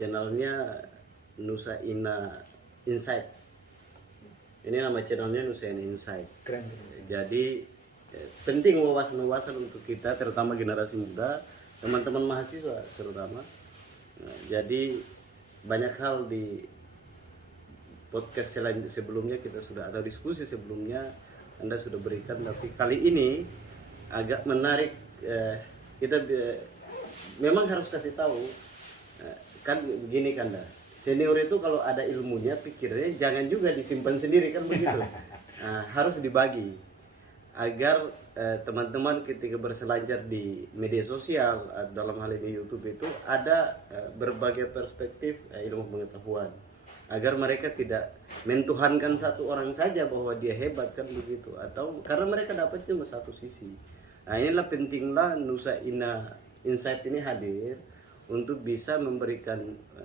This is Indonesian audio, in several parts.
channelnya Nusa Ina Insight. Ini nama channelnya Nusa Ina Insight. Keren. Jadi penting wawasan-wawasan untuk kita, terutama generasi muda, teman-teman mahasiswa terutama. Nah, jadi banyak hal di podcast sebelumnya kita sudah ada diskusi sebelumnya, Anda sudah berikan, tapi kali ini agak menarik. Kita memang harus kasih tahu, kan begini kan, senior itu kalau ada ilmunya, pikirnya jangan juga disimpan sendiri, kan begitu. Harus dibagi agar teman-teman ketika berselancar di media sosial, dalam hal ini YouTube, itu ada berbagai perspektif ilmu pengetahuan, agar mereka tidak mentuhankan satu orang saja bahwa dia hebat, kan begitu, atau karena mereka dapat cuma satu sisi. Nah, inilah pentinglah Nusa Ina Insight ini hadir untuk bisa memberikan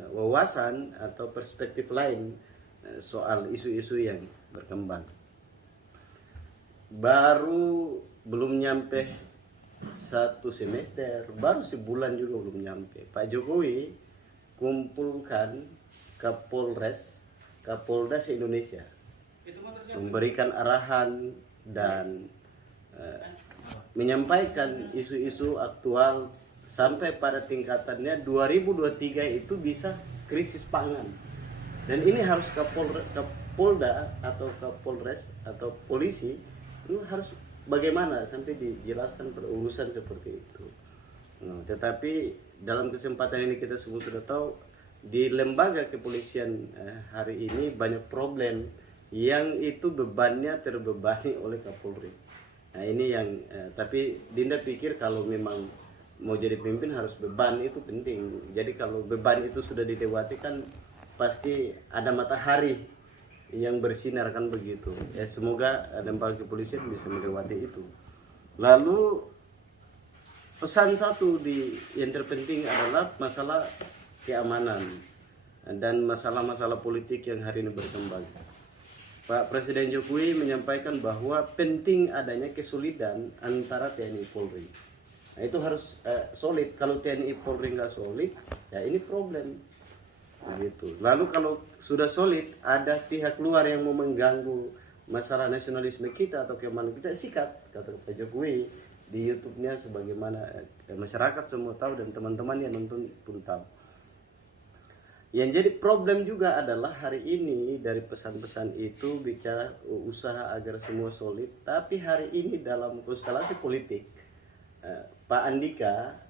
wawasan atau perspektif lain soal isu-isu yang berkembang. Baru belum nyampe 1 semester, baru sebulan juga belum nyampe, Pak Jokowi kumpulkan Kapolres, Kapolda se-Indonesia, memberikan arahan dan menyampaikan isu-isu aktual sampai pada tingkatannya 2023 itu bisa krisis pangan. Dan ini harus Kapolda atau Kapolres atau polisi itu harus bagaimana sampai dijelaskan pada urusan seperti itu. Nah, tetapi dalam kesempatan ini kita semua sudah tahu di lembaga kepolisian hari ini banyak problem yang itu bebannya terbebani oleh Kapolri. Nah, ini yang tapi Dinda pikir kalau memang mau jadi pemimpin harus beban itu penting. Jadi kalau beban itu sudah dilewati kan pasti ada matahari yang bersinar, kan begitu. Ya, semoga lembaga kepolisian bisa melewati itu. Lalu pesan satu yang terpenting adalah masalah keamanan dan masalah-masalah politik yang hari ini berkembang. Pak Presiden Jokowi menyampaikan bahwa penting adanya kesolidan antara TNI Polri. Nah, itu harus solid. Kalau TNI Polri nggak solid, ya ini problem. Nah, gitu. Lalu kalau sudah solid, ada pihak luar yang mau mengganggu masalah nasionalisme kita atau keamanan kita, sikat, kata Pak Jokowi di YouTube-nya, sebagaimana masyarakat semua tahu dan teman-teman yang nonton pun tahu. Yang jadi problem juga adalah hari ini dari pesan-pesan itu bicara usaha agar semua solid, tapi hari ini dalam konstelasi politik Pak Andika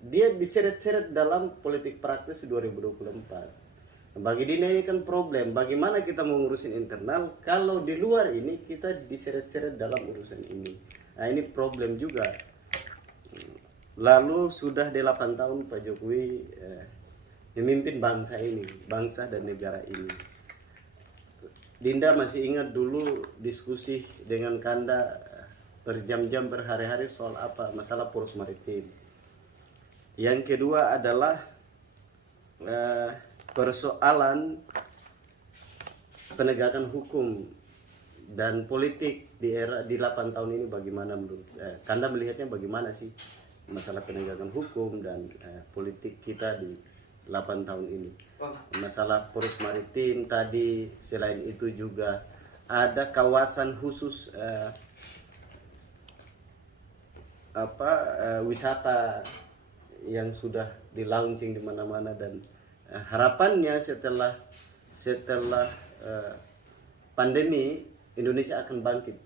dia diseret-seret dalam politik praktis 2024. Bagi Dina ini kan problem, bagaimana kita mau ngurusin internal kalau di luar ini kita diseret-seret dalam urusan ini. Nah, ini problem juga. Lalu sudah 8 tahun Pak Jokowi memimpin bangsa ini, bangsa dan negara ini. Dinda masih ingat dulu diskusi dengan Kanda berjam-jam, berhari-hari soal apa? Masalah poros maritim. Yang kedua adalah persoalan penegakan hukum dan politik di era di 8 tahun ini, bagaimana menurut Kanda melihatnya, bagaimana sih masalah penegakan hukum dan politik kita di 8 tahun ini. Masalah poros maritim tadi, selain itu juga ada kawasan khusus wisata yang sudah di launching di mana-mana, dan harapannya setelah pandemi Indonesia akan bangkit.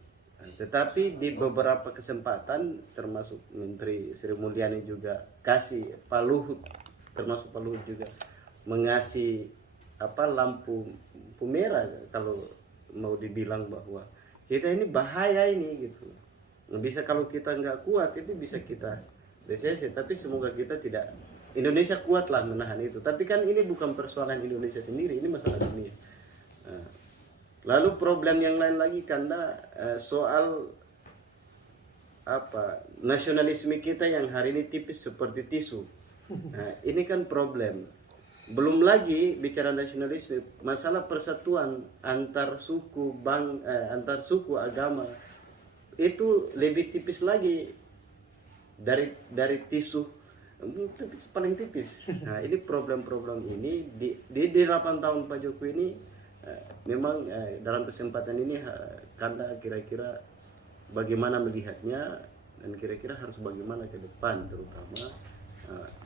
Tetapi di beberapa kesempatan, termasuk Menteri Sri Mulyani juga kasih, Pak Luhut termasuk Pak Luhut juga mengasih lampu merah kalau mau dibilang bahwa kita ini bahaya ini gitu. Bisa kalau kita nggak kuat itu bisa kita resesi, tapi semoga kita tidak, Indonesia kuatlah menahan itu. Tapi kan ini bukan persoalan Indonesia sendiri, ini masalah dunia. Lalu problem yang lain lagi Kanda soal nasionalisme kita yang hari ini tipis seperti tisu. Nah, ini kan problem. Belum lagi bicara nasionalisme, masalah persatuan antar suku, antar suku, agama itu lebih tipis lagi dari tisu tipis, paling tipis. Nah ini problem-problem ini di 8 tahun Pak Jokowi ini memang dalam kesempatan ini Kanda kira-kira bagaimana melihatnya dan kira-kira harus bagaimana ke depan, terutama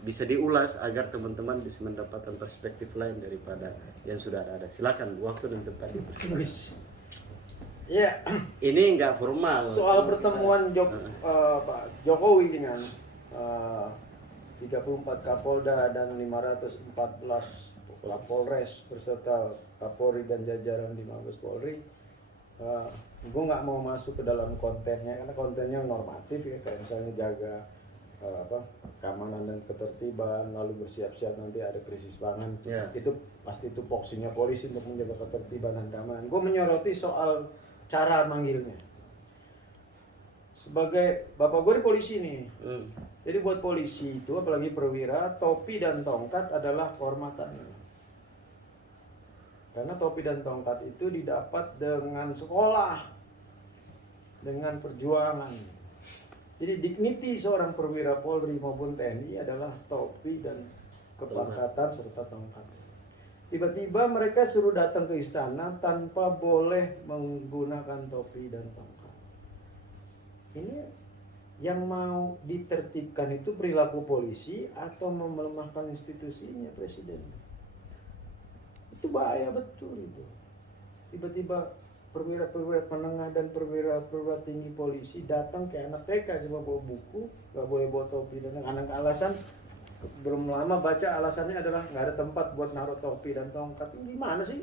bisa diulas agar teman-teman bisa mendapatkan perspektif lain daripada yang sudah ada. Silakan, waktu dan tempat dipersilakan. Ya, Ini nggak formal. soal pertemuan Pak Jokowi dengan 34 Kapolda dan 514 Kapolres beserta Kapolri dan jajaran di Mabes Polri, gue nggak mau masuk ke dalam kontennya karena kontennya normatif ya, kayak misalnya jaga keamanan dan ketertiban, lalu bersiap-siap nanti ada krisis pangan. Itu pasti tupoksinya polisi untuk menjaga ketertiban dan keamanan. Gue menyoroti soal cara manggilnya. Sebagai bapak gue di polisi nih, jadi buat polisi itu apalagi perwira, topi dan tongkat adalah kehormatannya. Karena topi dan tongkat itu didapat dengan sekolah, dengan perjuangan. Jadi dignity seorang perwira Polri maupun TNI adalah topi dan kepangkatan serta tongkat. Tiba-tiba mereka suruh datang ke istana tanpa boleh menggunakan topi dan tongkat. Ini yang mau ditertibkan itu perilaku polisi atau melemahkan institusinya presiden. Itu bahaya betul itu. Tiba-tiba perwira-perwira menengah dan perwira-perwira tinggi polisi datang ke anak TK cuma bawa buku, nggak boleh bawa topi dan anak alasan belum lama baca alasannya adalah nggak ada tempat buat naruh topi dan tongkat. Ini gimana sih?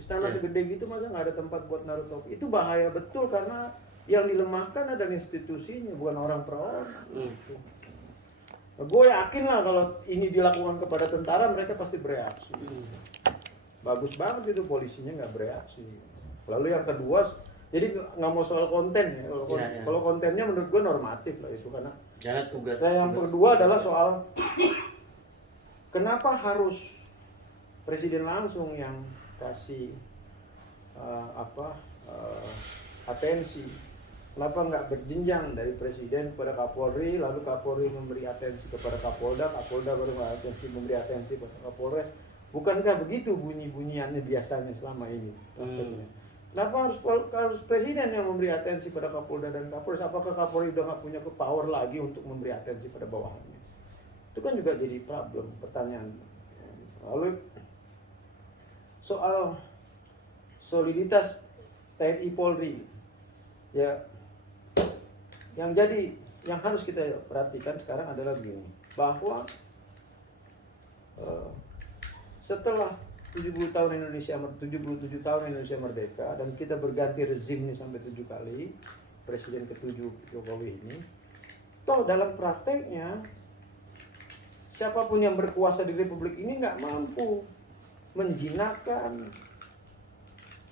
Istana segede gitu masa nggak ada tempat buat naruh topi? Itu bahaya betul karena yang dilemahkan adalah institusinya bukan orang per orang. Gue yakin lah kalau ini dilakukan kepada tentara mereka pasti bereaksi. Bagus banget itu polisinya nggak bereaksi. Lalu yang kedua, jadi nggak mau soal konten ya. Kalau kontennya menurut gue normatif lah itu karena tugas. Nah, yang kedua adalah soal kenapa harus presiden langsung yang kasih atensi. Kenapa nggak berjenjang dari presiden kepada Kapolri, lalu Kapolri memberi atensi kepada Kapolda, Kapolda baru memberi atensi kepada Kapolres. Bukankah begitu bunyi-bunyiannya biasanya selama ini? Kenapa harus presiden yang memberi atensi pada Kapolda dan Kapolres? Apakah Kapolri udah nggak punya power lagi untuk memberi atensi pada bawahannya? Itu kan juga jadi problem, pertanyaan. Lalu soal soliditas TNI Polri, ya yang harus kita perhatikan sekarang adalah begini, bahwa setelah 77 tahun Indonesia merdeka dan kita berganti rezim nih sampai 7 kali presiden ke-7 Jokowi ini, toh dalam prakteknya siapapun yang berkuasa di Republik ini nggak mampu menjinakkan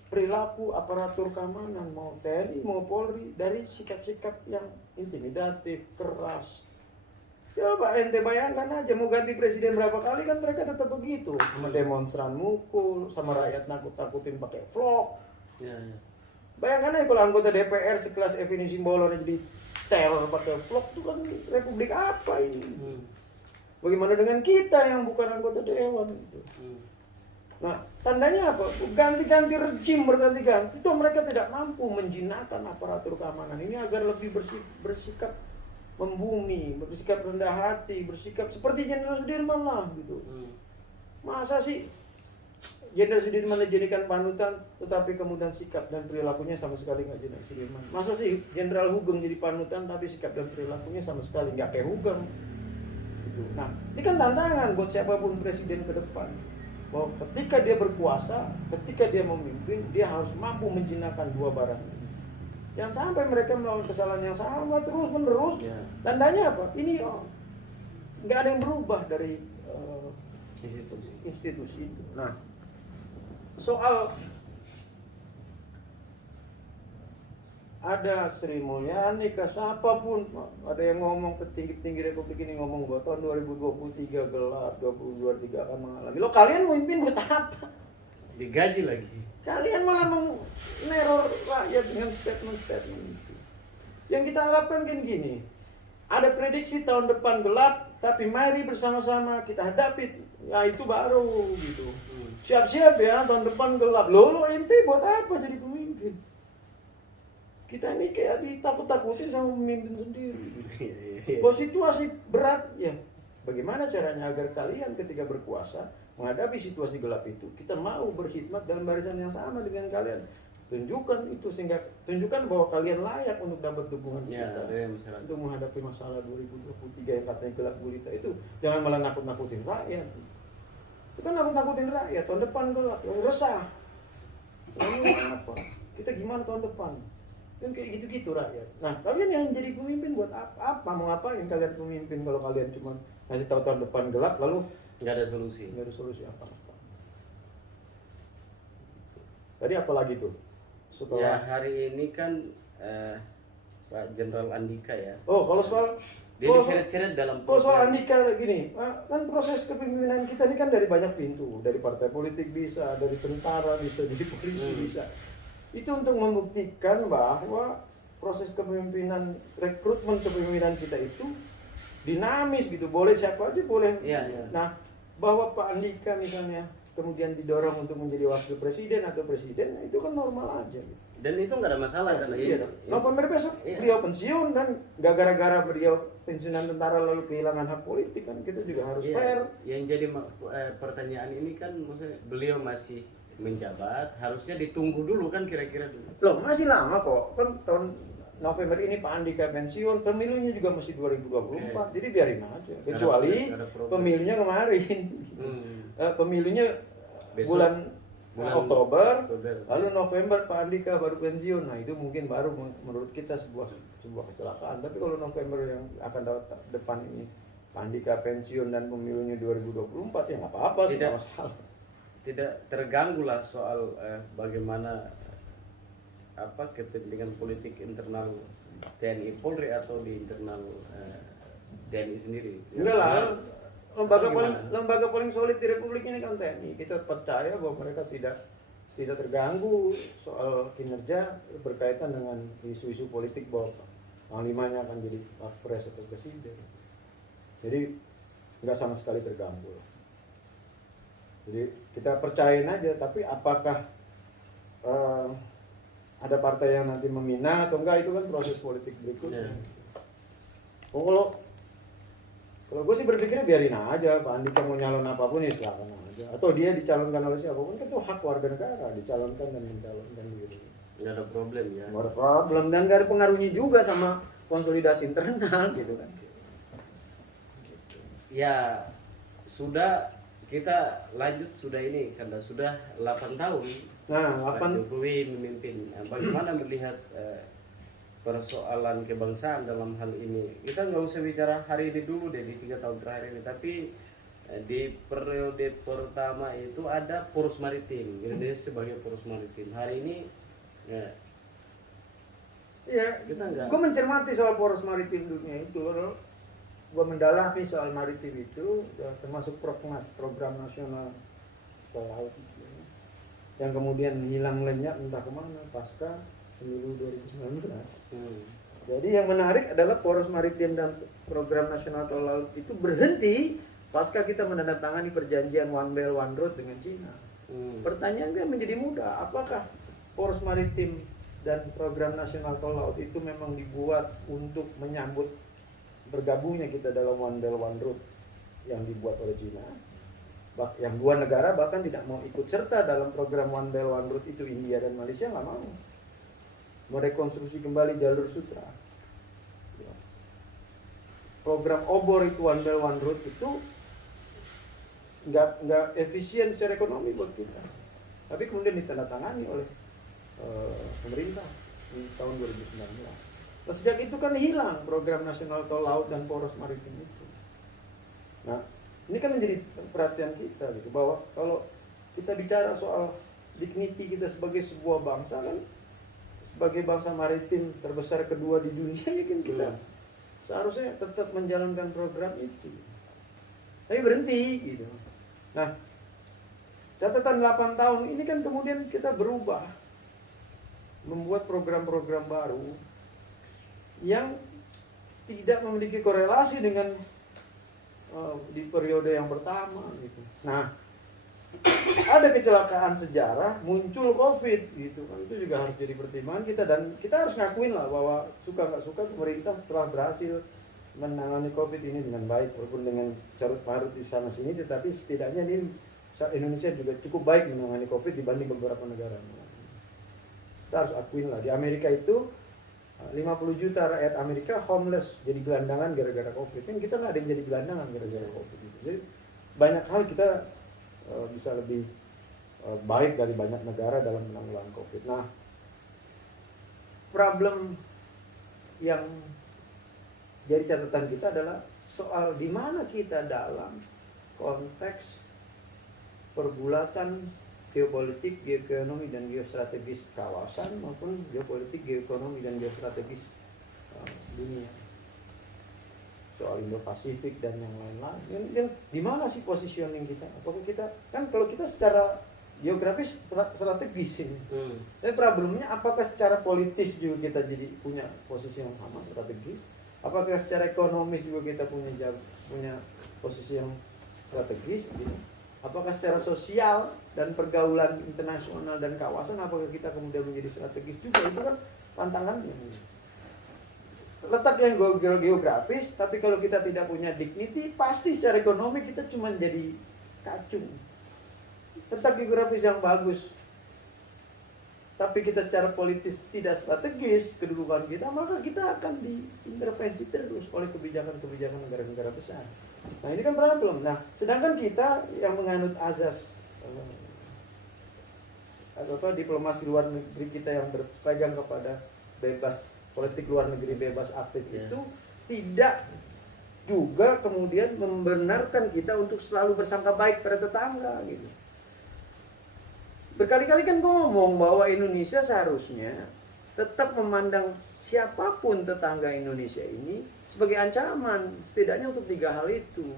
perilaku aparatur keamanan mau TNI mau Polri dari sikap-sikap yang intimidatif, keras. Coba ente bayangkan aja mau ganti presiden berapa kali kan mereka tetap begitu, sama demonstran mukul, sama rakyat nakut-nakutin pakai vlog. Bayangkan aja kalau anggota DPR sekelas Effendi Simbolon jadi teror pakai vlog, itu kan republik apa ini? Bagaimana dengan kita yang bukan anggota dewan gitu? Nah, tandanya apa? Ganti-ganti rezim berganti-ganti, itu mereka tidak mampu menjinakkan aparatur keamanan ini agar lebih bersikap membumi, bersikap rendah hati, bersikap seperti Jenderal Sudirman lah gitu. Masa sih Jenderal Sudirman dijadikan panutan, tetapi kemudian sikap dan perilakunya sama sekali nggak Jenderal Sudirman. Masa sih Jenderal Hugeng jadi panutan, tapi sikap dan perilakunya sama sekali nggak kayak Hugeng. Gitu. Nah, ini kan tantangan buat siapapun presiden ke depan. Bahwa ketika dia berkuasa, ketika dia memimpin, dia harus mampu menjinakkan dua barang ini. Yang sampai mereka melakukan kesalahan yang sama terus menerus, tandanya apa? Ini nggak ada yang berubah dari institusi itu. Nah, soal ada Sri Mulyani ke siapapun, ada yang ngomong petinggi-tinggi Republik ini ngomong bahwa tahun 2023 gelap, 2023 akan mengalami. Lo kalian memimpin buat apa? Digaji lagi. Kalian malah meneror rakyat dengan statement-statement itu. Yang kita harapkan kan gini, ada prediksi tahun depan gelap, tapi mari bersama-sama kita hadapi. Ya itu baru gitu. Siap-siap ya tahun depan gelap. Lo ente buat apa jadi pemimpin? Kita ini kayak ditakut-takutin sama pemimpin sendiri. Kalau situasi berat ya, bagaimana caranya agar kalian ketika berkuasa menghadapi situasi gelap itu, kita mau berkhidmat dalam barisan yang sama dengan kalian. Tunjukkan itu, sehingga tunjukkan bahwa kalian layak untuk dapat dukungan kita untuk menghadapi masalah 2023 yang katanya gelap gulita itu. Jangan malah nakut-nakutin rakyat. Itu kan nakut-nakutin rakyat, tahun depan gelap, yang resah. Lalu apa? Kita gimana tahun depan? Kan kayak gitu-gitu rakyat. Nah, kalian yang jadi pemimpin buat apa? Mau ngapain kalian pemimpin kalau kalian cuma ngasih tahu tahun depan gelap lalu nggak ada solusi. Nggak ada solusi apa-apa. Tadi apa lagi tuh? Setelah Ya hari ini kan Pak Jenderal Andika ya. Oh, kalau soal dia diseret-seret dalam kalau soal Andika gini, kan proses kepemimpinan kita ini kan dari banyak pintu, dari partai politik bisa, dari tentara bisa, dari polisi bisa. Itu untuk membuktikan bahwa proses kepemimpinan, rekrutmen kepemimpinan kita itu dinamis gitu, boleh siapa aja boleh. Iya. Nah, bahwa Pak Andika misalnya kemudian didorong untuk menjadi wakil presiden atau presiden, itu kan normal aja gitu. Dan itu nggak ada masalah karena Iya, November besok beliau pensiun, dan gak gara-gara beliau pensiunan tentara lalu kehilangan hak politik, kan kita juga harus fair. Yang jadi pertanyaan ini kan maksudnya beliau masih menjabat, harusnya ditunggu dulu kan kira-kira dulu. Loh, masih lama kok. Kan tahun November ini Pak Andika pensiun, pemilunya juga masih 2024. Jadi biarin aja. Kecuali pemilunya kemarin. Pemilunya bulan Oktober, lalu November Pak Andika baru pensiun. Nah, itu mungkin baru menurut kita sebuah kecelakaan. Tapi kalau November yang akan depan ini Pak Andika pensiun dan pemilunya 2024, ya nggak apa-apa sih, nggak masalah. Tidak terganggu lah soal bagaimana kepentingan politik internal TNI Polri atau di internal TNI sendiri. Enggak lah, lembaga paling solid di Republik ini kan TNI. Kita percaya bahwa mereka tidak terganggu soal kinerja berkaitan dengan isu-isu politik bahwa panglimanya akan jadi Wapres atau presiden. Jadi nggak sama sekali terganggu. Jadi kita percayain aja, tapi apakah ada partai yang nanti meminang atau enggak, itu kan proses politik berikutnya. Kalau gue sih berpikirnya biarin aja, Pak Andika mau nyalon apapun ya silakan aja. Atau dia dicalonkan oleh siapapun, kan itu hak warga negara, dicalonkan dan mencalonkan gitu. Nggak ada problem ya. Nggak ada problem, dan nggak ada pengaruhnya juga sama konsolidasi internal gitu kan. Ya sudah, kita lanjut sudah ini karena sudah 8 tahun Pak Jokowi memimpin. Bagaimana melihat persoalan kebangsaan dalam hal ini? Kita nggak usah bicara hari ini dulu deh, di 3 tahun terakhir ini, tapi di periode pertama itu ada poros maritim, Indonesia sebagai poros maritim. Hari ini kita enggak. Gue mencermati soal poros maritim dunia itu, gue mendalami soal maritim itu, termasuk Proknas, Program Nasional Laut, yang kemudian hilang lenyap entah kemana pasca pemilu 2019. Jadi yang menarik adalah poros maritim dan Program Nasional Tol Laut itu berhenti pasca kita menandatangani perjanjian One Belt One Road dengan Cina. Pertanyaannya menjadi mudah, apakah poros maritim dan Program Nasional Tol Laut itu memang dibuat untuk menyambut bergabungnya kita dalam One Belt One Road yang dibuat oleh Cina? Yang dua negara bahkan tidak mau ikut serta dalam program One Belt One Road itu, India dan Malaysia nggak mau merekonstruksi kembali jalur sutra. Program obor itu One Belt One Road itu nggak efisien secara ekonomi buat kita. Tapi kemudian ditandatangani oleh pemerintah di tahun 2019. Nah, sejak itu kan hilang program nasional tol laut dan poros maritim itu. Nah, ini kan menjadi perhatian kita gitu, bahwa kalau kita bicara soal dignity kita sebagai sebuah bangsa, kan sebagai bangsa maritim terbesar kedua di dunia, ya kan kita seharusnya tetap menjalankan program itu. Tapi berhenti gitu. Nah, catatan 8 tahun ini kan kemudian kita berubah, membuat program-program baru yang tidak memiliki korelasi dengan di periode yang pertama gitu. Nah, ada kecelakaan sejarah, muncul COVID gitu kan, itu juga harus jadi pertimbangan kita, dan kita harus ngakuin lah bahwa suka nggak suka pemerintah telah berhasil menangani COVID ini dengan baik, walaupun dengan carut marut di sana sini, tetapi setidaknya ini Indonesia juga cukup baik menangani COVID dibanding beberapa negara. Kita harus akuin lah, di Amerika itu 50 juta rakyat Amerika homeless, jadi gelandangan gara-gara COVID. Kan kita nggak ada yang jadi gelandangan gara-gara COVID itu. Jadi banyak hal kita bisa lebih baik dari banyak negara dalam menanggulangi COVID. Nah, problem yang jadi catatan kita adalah soal di mana kita dalam konteks pergulatan geopolitik, geoekonomi, dan geostrategis kawasan maupun geopolitik, geoekonomi, dan geostrategis dunia. Soal Indo-Pasifik dan yang lain-lain. Di mana sih positioning kita? Apakah kita, kan kalau kita secara geografis strategis ini. Tapi problemnya apakah secara politis juga kita jadi punya posisi yang sama strategis? Apakah secara ekonomis juga kita punya posisi yang strategis gitu? Apakah secara sosial dan pergaulan internasional dan kawasan apakah kita kemudian menjadi strategis juga? Itu kan tantangannya. Letaknya geografis, tapi kalau kita tidak punya dignity, pasti secara ekonomi kita cuma jadi kacung. Letak geografis yang bagus, tapi kita secara politis tidak strategis kedudukan kita, maka kita akan diintervensi terus oleh kebijakan-kebijakan negara-negara besar. Nah ini kan problem. Nah sedangkan kita yang menganut azas diplomasi luar negeri kita yang berpegang kepada bebas, politik luar negeri bebas aktif itu tidak juga kemudian membenarkan kita untuk selalu bersangka baik pada tetangga gitu. Berkali-kali kan gue ngomong bahwa Indonesia seharusnya tetap memandang siapapun tetangga Indonesia ini sebagai ancaman, setidaknya untuk 3 hal itu,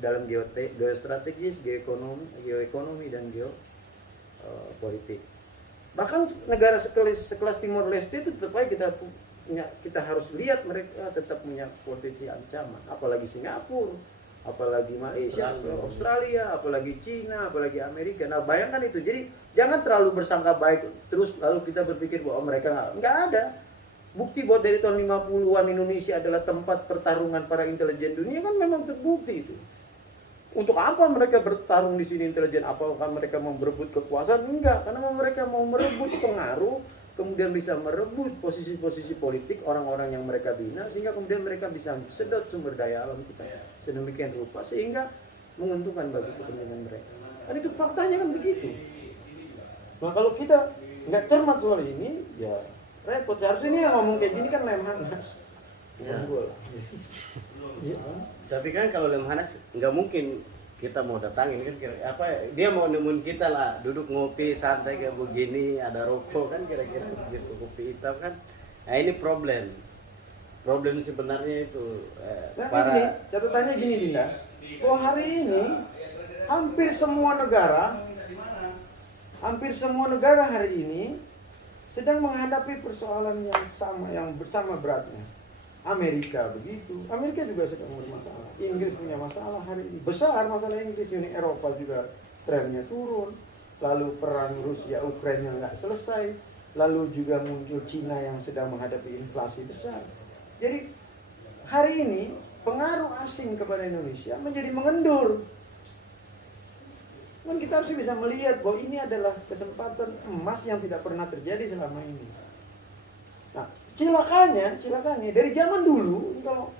dalam geostrategis, geoekonomi, dan geopolitik. Bahkan negara sekelas Timor Leste itu tetap aja kita harus lihat mereka tetap punya potensi ancaman, apalagi Singapura, apalagi Malaysia, Australia, apalagi Cina, apalagi Amerika. Nah bayangkan itu. Jadi jangan terlalu bersangka baik terus lalu kita berpikir bahwa mereka nggak ada. Bukti bahwa dari tahun 50-an Indonesia adalah tempat pertarungan para intelijen dunia kan memang terbukti itu. Untuk apa mereka bertarung di sini intelijen? Apakah mereka mau berebut kekuasaan? Enggak, karena mereka mau merebut pengaruh, kemudian bisa merebut posisi-posisi politik orang-orang yang mereka bina, sehingga kemudian mereka bisa sedot sumber daya alam kita sedemikian rupa sehingga menguntungkan bagi kepentingan mereka. Kan itu faktanya kan begitu. Nah kalau kita nggak cermat soal ini, ya repot. Seharusnya ini yang ngomong kayak gini kan Lemhanas. Ya. Ya. Tapi kan kalau Lemhanas nggak mungkin kita mau datangin kan, dia mau nemuin kita lah, duduk ngopi santai kayak begini, ada rokok kan kira-kira begitu, kopi hitam kan. Nah ini problem sebenarnya itu catatannya gini Dinda, oh hari ini hampir semua negara hari ini sedang menghadapi persoalan yang bersama beratnya. Amerika begitu, Amerika juga sedang bermasalah, Inggris punya masalah hari ini, besar masalah Inggris, Uni Eropa juga trennya turun, lalu perang Rusia Ukraina nggak selesai, lalu juga muncul Cina yang sedang menghadapi inflasi besar. Jadi hari ini pengaruh asing kepada Indonesia menjadi mengendur. Dan kita harus bisa melihat bahwa ini adalah kesempatan emas yang tidak pernah terjadi selama ini. Nah, cilakanya dari zaman dulu kalau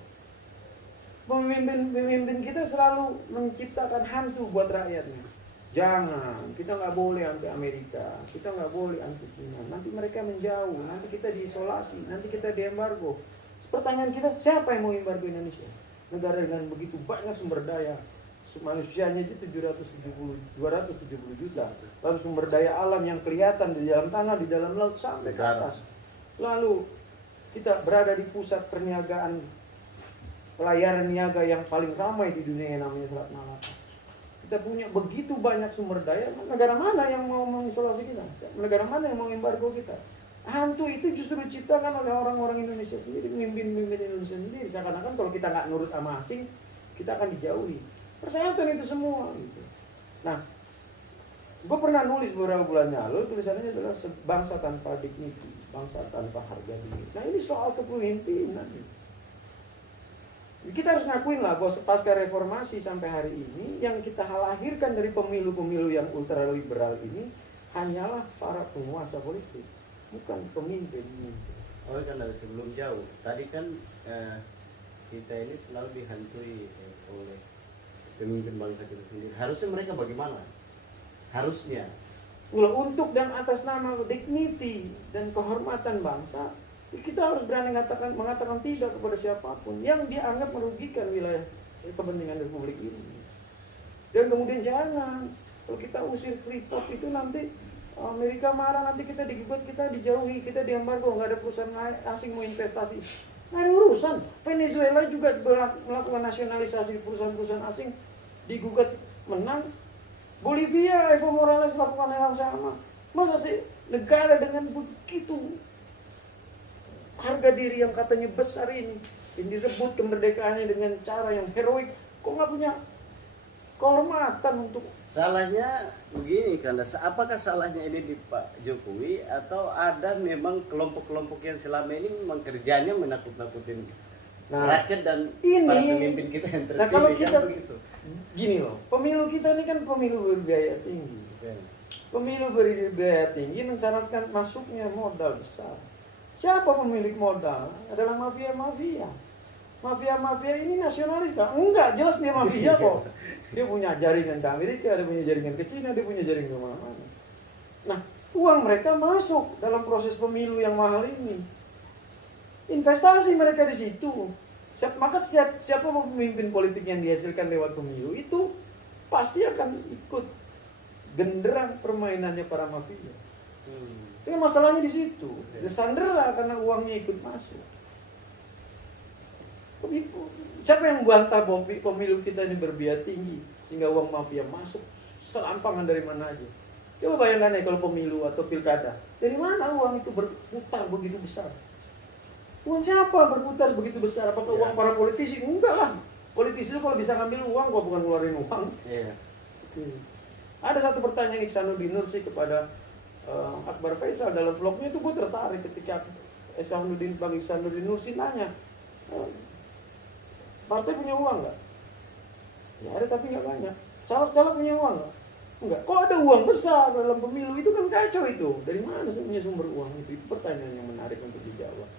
pemimpin kita selalu menciptakan hantu buat rakyatnya. Jangan, kita nggak boleh anti Amerika, kita nggak boleh anti Cina. Nanti mereka menjauh, nanti kita diisolasi, nanti kita diembargo. Pertanyaan kita, siapa yang mau embargo Indonesia? Negara dengan begitu banyak sumber daya, manusianya itu 270 juta, lalu sumber daya alam yang kelihatan di dalam tanah, di dalam laut sampai ke atas. Lalu kita berada di pusat perniagaan, pelayaran niaga yang paling ramai di dunia yang namanya Selat Malaka. Kita punya begitu banyak sumber daya, negara mana yang mau mengisolasi kita? Negara mana yang mau embargo kita? Hantu itu justru diciptakan oleh orang-orang Indonesia sendiri, pemimpin-pemimpin Indonesia sendiri. Seakan-akan kalau kita nggak nurut sama asing, kita akan dijauhi. Persyaratan itu semua gitu. Nah, gue pernah nulis beberapa bulan lalu, tulisannya adalah bangsa tanpa dignity, bangsa tanpa harga diri. Nah, ini soal kepemimpinan. Kita harus ngakuin lah bahwa pasca reformasi sampai hari ini, yang kita lahirkan dari pemilu-pemilu yang ultraliberal ini hanyalah para penguasa politik, bukan pemimpin. Oh, kan dari sebelum jauh. Tadi kan kita ini selalu dihantui oleh pemimpin bangsa kita sendiri. Harusnya mereka bagaimana? Harusnya. Untuk dan atas nama dignity dan kehormatan bangsa, kita harus berani mengatakan tidak kepada siapapun yang dianggap merugikan wilayah kepentingan Republik ini. Dan kemudian jangan, kalau kita usir Freeport itu nanti Amerika marah, nanti kita digugat, kita dijauhi, kita diembargo, nggak ada perusahaan asing mau investasi. Nggak ada urusan. Venezuela juga melakukan nasionalisasi perusahaan-perusahaan asing, digugat menang. Bolivia, Evo Morales lakukan hal yang sama. Masa sih negara dengan begitu harga diri yang katanya besar ini, yang direbut kemerdekaannya dengan cara yang heroik, kok nggak punya kehormatan untuk... Salahnya begini, karena apakah salahnya ini di Pak Jokowi atau ada memang kelompok-kelompok yang selama ini memang kerjanya menakut-nakutin rakyat dan para pemimpin kita yang terpilih. Nah, kalau kita begitu. Gini loh, pemilu kita ini kan pemilu berbiaya tinggi. Pemilu berbiaya tinggi mensyaratkan masuknya modal besar. Siapa pemilik modal? Adalah mafia-mafia. Mafia-mafia ini nasionalis kan? Enggak, jelas dia mafia kok. Dia punya jaringan ke Amerika, dia punya jaringan ke Cina, dia punya jaringan ke mana-mana. Nah, uang mereka masuk dalam proses pemilu yang mahal ini. Investasi mereka di situ. Maka siapa pemimpin politik yang dihasilkan lewat pemilu itu pasti akan ikut genderang permainannya para mafia. Itu masalahnya di situ. Disandera karena uangnya ikut masuk. Siapa yang bantah pemilu kita ini berbiaya tinggi sehingga uang mafia masuk serampangan dari mana aja? Coba bayangkan ya kalau pemilu atau pilkada, dari mana uang itu berputar begitu besar? Uang siapa berputar begitu besar? Apakah uang para politisi? Enggak lah. Politisi itu kalau bisa ngambil uang, kok bukan ngeluarin uang. Ada satu pertanyaan Ihsanuddin Nursi kepada Akbar Faisal dalam vlognya, itu gue tertarik ketika Bang Ihsanuddin Nursi nanya, partai punya uang nggak? Ya ada tapi nggak banyak. Caleg-caleg punya uang nggak? Enggak. Kok ada uang besar dalam pemilu? Itu kan kacau itu. Dari mana sebenarnya sumber uang itu? Itu pertanyaan yang menarik untuk dijawab.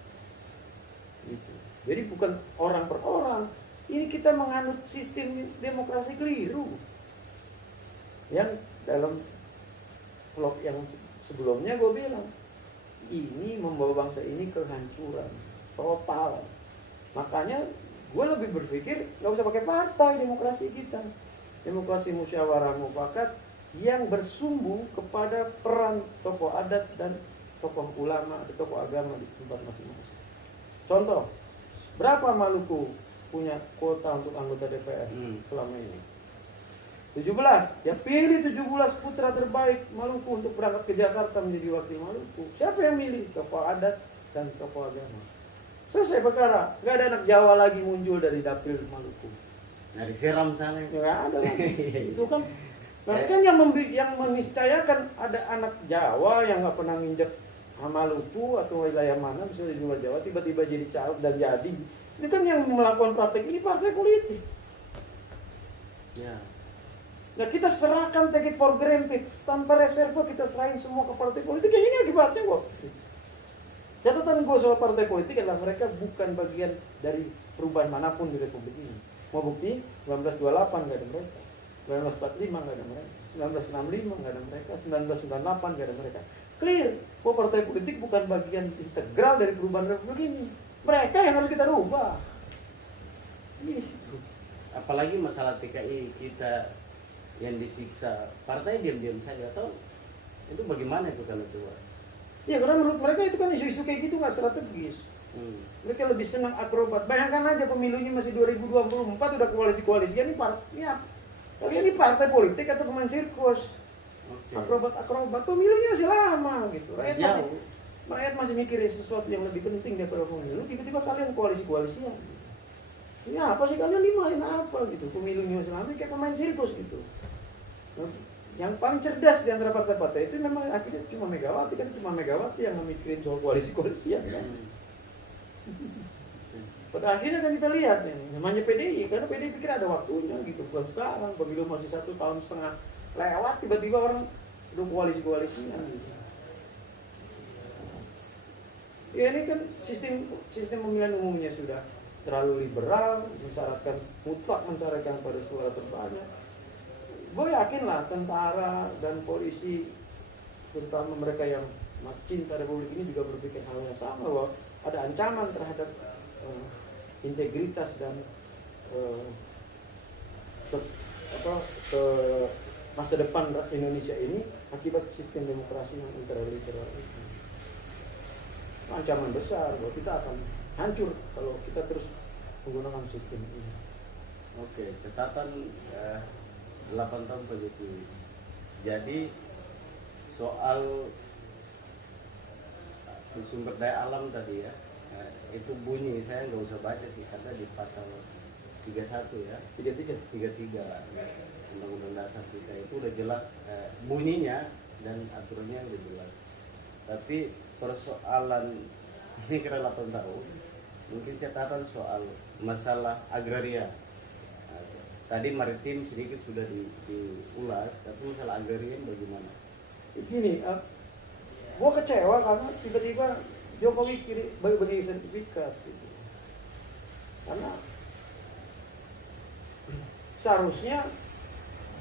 Gitu. Jadi bukan orang per orang. Ini kita menganut sistem demokrasi keliru. Yang dalam vlog yang sebelumnya gue bilang, ini membawa bangsa ini ke kehancuran total. Makanya gue lebih berpikir nggak usah pakai partai demokrasi kita. Demokrasi musyawarah mufakat yang bersumbu kepada peran tokoh adat dan tokoh ulama, tokoh agama di tempat masing-masing. Contoh, berapa Maluku punya kuota untuk anggota DPR selama ini? 17. Ya pilih 17 putra terbaik Maluku untuk berangkat ke Jakarta menjadi wakil Maluku. Siapa yang milih? Tokoh adat dan tokoh agama. Selesai perkara. Gak ada anak Jawa lagi muncul dari dapil Maluku. Nah, disiram sana. Nggak ada lagi. Itu kan. Nah, kan yang meniscayakan ada anak Jawa yang nggak pernah nginjek Maluku atau wilayah mana, misalnya di luar Jawa, tiba-tiba jadi caleg dan jadi. Ini kan yang melakukan praktek ini partai politik. Ya. Nah, kita serahkan, take it for granted, tanpa reserve kita serahin semua ke partai politik. Yang ini akibatnya kok. Catatan gue soal partai politik adalah mereka bukan bagian dari perubahan manapun di Republik ini. Mau bukti? 1928 nggak ada mereka, 1945 nggak ada mereka, 1965 nggak ada mereka, 1998 nggak ada mereka. Clear, bahwa partai politik bukan bagian integral dari perubahan Republik ini. Mereka yang harus kita rubah. Apalagi masalah TKI kita yang disiksa, partai diam-diam saja, atau itu bagaimana itu kalau coba? Ya karena menurut mereka itu kan isu-isu kayak gitu nggak strategis. Mereka lebih senang akrobat. Bayangkan aja pemilunya masih 2024 udah koalisi-koalisi. Ini kalian ini partai politik atau pemain sirkus? Akrobat-akrobat, pemilunya masih lama gitu. Rakyat masih rakyat masih mikirin sesuatu yang lebih penting daripada pemilu, tiba-tiba kalian koalisi-koalisian. Ini apa sih kalian dimain apa gitu? Pemilunya selama kayak pemain sirkus gitu. Yang paling cerdas di antara partai-partai itu memang akhirnya cuma Megawati kan, cuma Megawati yang memikirin soal koalisi-koalisian kan. Pada akhirnya kan kita lihat nih, namanya PDI, karena PDI pikir ada waktunya gitu, bukan sekarang, pemilu masih 1,5 tahun lewat, tiba-tiba orang udah koalisi-koalisian gitu. Ya ini kan sistem pemilihan umumnya sudah terlalu liberal, mutlak mensyaratkan pada suara terbanyak. Gue yakin lah tentara dan polisi, terutama mereka yang masih cinta Republik ini juga berpikir hal yang sama, bahwa ada ancaman terhadap integritas dan ke masa depan Indonesia ini akibat sistem demokrasi yang ultraliberal itu. Ancaman besar bahwa kita akan hancur kalau kita terus menggunakan sistem ini. Oke, catatan 8 tahun Pak Jokowi. Jadi soal sumber daya alam tadi ya, itu bunyi saya nggak usah baca sih karena di pasal 31 ya, 33 Undang-Undang Dasar kita itu udah jelas bunyinya dan aturannya udah jelas. Tapi persoalan ini kira 8 tahun, mungkin catatan soal masalah agraria. Tadi maritim sedikit sudah diulas, tapi masalah agraria bagaimana? Gini, gua kecewa karena tiba-tiba Jokowi bagi sertifikat gitu. Karena seharusnya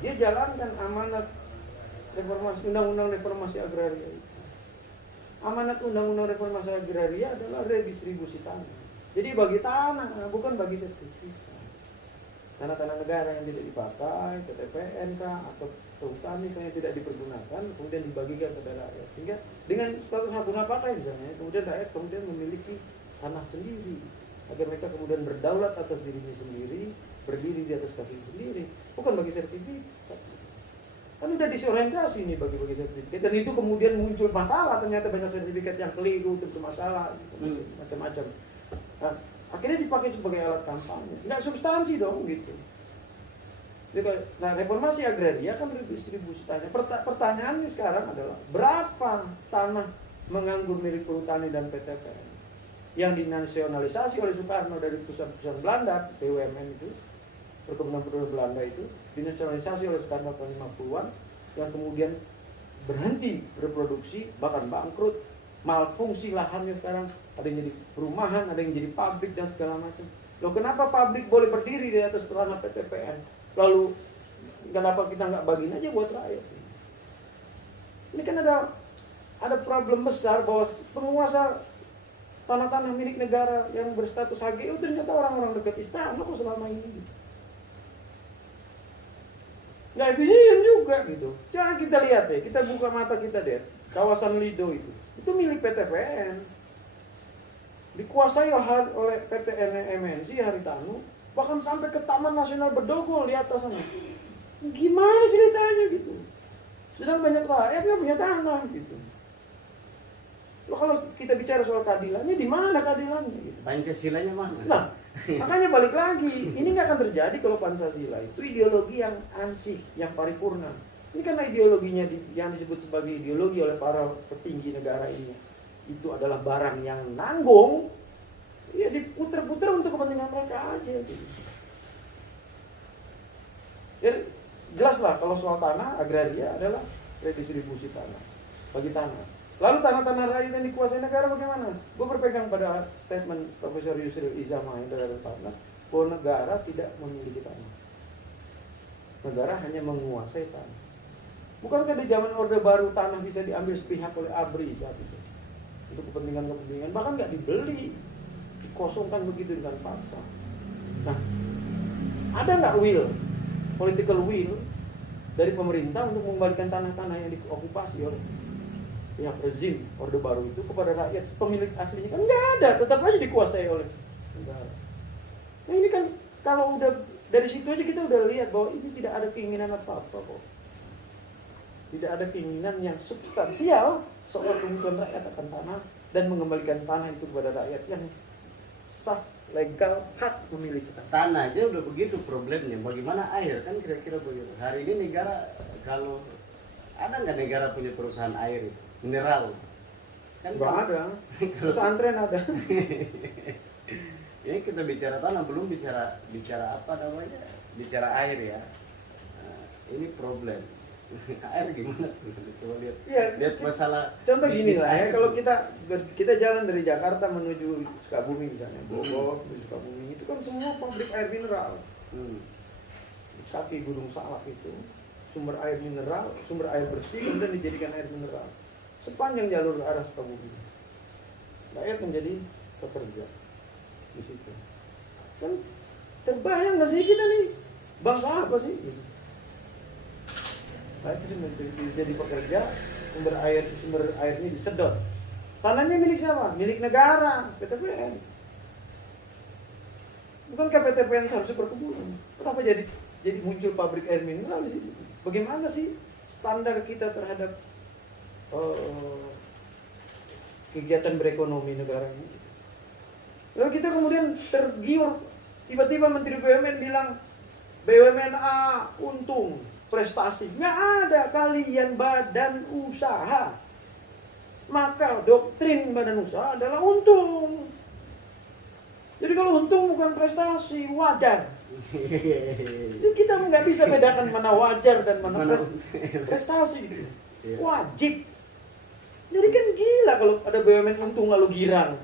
dia jalankan amanat reformasi undang-undang reformasi agraria itu. Amanat undang-undang reformasi agraria adalah redistribusi tanah. Jadi bagi tanah, bukan bagi sertifikat. Tanah-tanah negara yang tidak dipakai, PTPN kah, atau kehutani yang tidak dipergunakan, kemudian dibagikan kepada rakyat. Sehingga dengan status hak guna pakai misalnya, kemudian rakyat kemudian memiliki tanah sendiri. Agar mereka kemudian berdaulat atas dirinya sendiri, berdiri di atas kaki sendiri. Bukan bagi sertifikat. Kan udah disorientasi nih bagi-bagi sertifikat. Dan itu kemudian muncul masalah, ternyata banyak sertifikat yang keliru, bermasalah, macam-macam. Nah, akhirnya dipakai sebagai alat kampanye, nggak substansi dong gitu. Nah, reformasi agraria kan redistribusi tanah. Pertanyaannya sekarang adalah berapa tanah menganggur milik perhutani dan PTPN yang dinasionalisasi oleh Soekarno dari perusahaan Belanda, BUMN itu, perkebunan Belanda itu dinasionalisasi oleh Soekarno tahun 50-an, yang kemudian berhenti reproduksi, bahkan bangkrut, malfungsi lahannya sekarang, ada yang jadi perumahan, ada yang jadi pabrik dan segala macam. Loh, kenapa pabrik boleh berdiri di atas tanah PTPN? Lalu kenapa kita nggak bagiin aja buat rakyat? Ini kan ada problem besar bahwa penguasa tanah-tanah milik negara yang berstatus HGU ternyata orang-orang dekat istana kok selama ini. Nggak efisien juga gitu. Jangan kita lihat deh, kita buka mata kita deh. Kawasan Lido itu milik PTPN. Dikuasai oleh PT MNC Haritanu, bahkan sampai ke Taman Nasional Bedogol di atas sana. Gimana ceritanya gitu? Sedang banyak rakyat nggak punya tanah gitu. Loh, kalau kita bicara soal keadilannya, di mana keadilannya? Gitu. Pancasilanya mana? Nah, makanya balik lagi, ini nggak akan terjadi kalau Pancasila itu ideologi yang ansih, yang paripurna. Ini karena ideologinya yang disebut sebagai ideologi oleh para petinggi negara ini, itu adalah barang yang nanggung, ya diputer-puter untuk kepentingan mereka aja. Gitu. Jadi jelaslah kalau soal tanah agraria adalah redistribusi tanah, bagi tanah. Lalu tanah-tanah rakyat yang dikuasai negara bagaimana? Gue berpegang pada statement Profesor Yusril Iza Mahendra dan partner bahwa negara tidak memiliki tanah. Negara hanya menguasai tanah. Bukankah di zaman Orde Baru tanah bisa diambil sepihak oleh ABRI saat itu? Untuk kepentingan-kepentingan, bahkan nggak dibeli, dikosongkan begitu dengan paksa. Nah, ada nggak political will dari pemerintah untuk mengembalikan tanah-tanah yang diokupasi oleh pihak rezim Orde Baru itu kepada rakyat pemilik aslinya? Kan nggak ada, tetap aja dikuasai oleh negara. Nah ini kan kalau udah dari situ aja kita udah lihat bahwa ini tidak ada keinginan apa-apa kok. Tidak ada keinginan yang substansial soal kebutuhan rakyat akan tanah dan mengembalikan tanah itu kepada rakyat yang sah, legal, hak memiliki tanah. Tanah aja udah begitu problemnya. Bagaimana air kan kira-kira begitu. Hari ini negara, kalau ada nggak negara punya perusahaan air itu? Mineral kan? Nggak ada. Pesantren ada. Ini kita bicara tanah, belum bicara apa namanya, bicara air ya. Nah, ini problem. Air gimana tuh? Coba lihat. Iya, Lihat masalah. Contoh gini bisnis lah ya, air. kalau kita jalan dari Jakarta menuju Sukabumi misalnya, Bogor menuju Sukabumi, itu kan semua pabrik air mineral. Di kaki Gunung Salak itu sumber air mineral, sumber air bersih kemudian dijadikan air mineral sepanjang jalur arah Sukabumi. Rakyat menjadi pekerja di situ. Kan terbayang nggak sih kita nih bangsa apa sih? Rakyat jadi pekerja, sumber airnya disedot. Tanahnya milik siapa? Milik negara, PTPN. Bukankah PTPN seharusnya perkebunan? Kenapa jadi muncul pabrik air mineral di situ? Bagaimana sih standar kita terhadap kegiatan berekonomi negara ini? Lalu kita kemudian tergiur, tiba-tiba Menteri BUMN bilang BUMN A untung, prestasi. Nggak ada, kalian badan usaha. Maka doktrin badan usaha adalah untung. Jadi kalau untung bukan prestasi, wajar. Jadi kita nggak bisa bedakan mana wajar dan mana prestasi. Wajib. Jadi kan gila kalau ada BUMN untung lalu girang.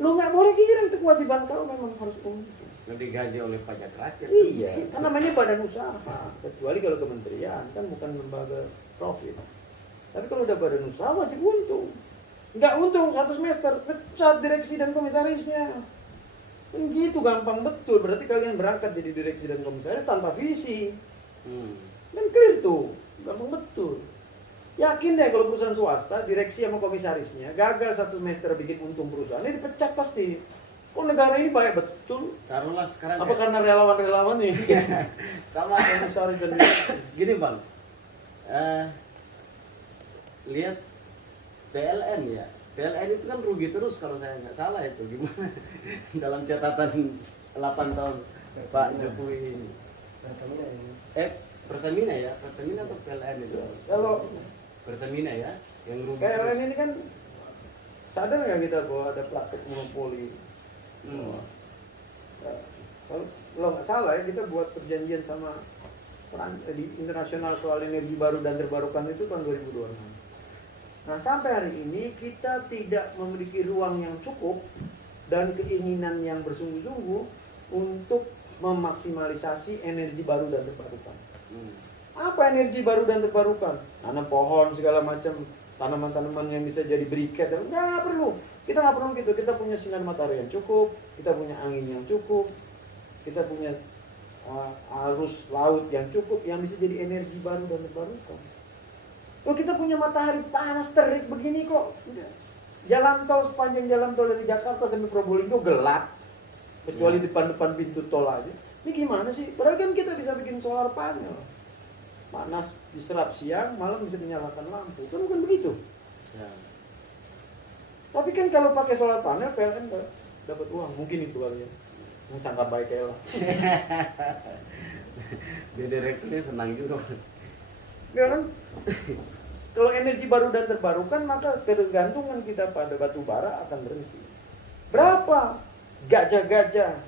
Lo nggak boleh girang, itu kewajiban kau memang harus untung. Digaji oleh pajak rakyat. Iya, kan namanya badan usaha. Kecuali kalau kementerian, kan bukan lembaga profit. Tapi kalau udah badan usaha wajib untung. Nggak untung 1 semester, pecat direksi dan komisarisnya. Kan gitu gampang betul. Berarti kalian berangkat jadi direksi dan komisaris tanpa visi. Kan clear tuh, gampang betul. Yakin deh kalau perusahaan swasta, direksi sama komisarisnya gagal 1 semester bikin untung perusahaan, ini dipecat pasti. Kok negara ini baik betul? Taruhlah sekarang. Apa karena relawan-relawan nih? Sama komisaris dan gini bang, lihat PLN ya. PLN itu kan rugi terus kalau saya nggak salah itu, gimana? Dalam catatan 8 tahun Pak Jokowi ini. Pertamina ya, Pertamina atau PLN itu? Kalau Pertamina ya, yang rugi. PLN terus. ini kan sadar nggak kita bahwa ada praktek monopoli? Kalau nggak salah ya, kita buat perjanjian sama di internasional soal energi baru dan terbarukan itu tahun 2026. Nah sampai hari ini kita tidak memiliki ruang yang cukup dan keinginan yang bersungguh-sungguh untuk memaksimalisasi energi baru dan terbarukan. Apa energi baru dan terbarukan? Nanam pohon segala macam, tanaman-tanaman yang bisa jadi briket. Nggak perlu. Kita nggak perlu gitu. Kita punya sinar matahari yang cukup, kita punya angin yang cukup, kita punya arus laut yang cukup yang bisa jadi energi baru dan terbarukan. Oh kita punya matahari panas terik begini kok. Jalan tol, sepanjang jalan tol dari Jakarta sampai Probolinggo gelap, kecuali depan-depan pintu tol aja. Ini gimana sih? Padahal kan kita bisa bikin solar panel, panas diserap siang, malam bisa dinyalakan lampu. Kan bukan begitu. Ya. Tapi kan kalau pakai solar panel, PLN dapat uang. Mungkin itu kali ya. Yang sangka baik ya lah. Dia direkturnya senang juga. Ya kan? Kalau energi baru dan terbarukan, maka ketergantungan kita pada batu bara akan berhenti. Berapa gajah-gajah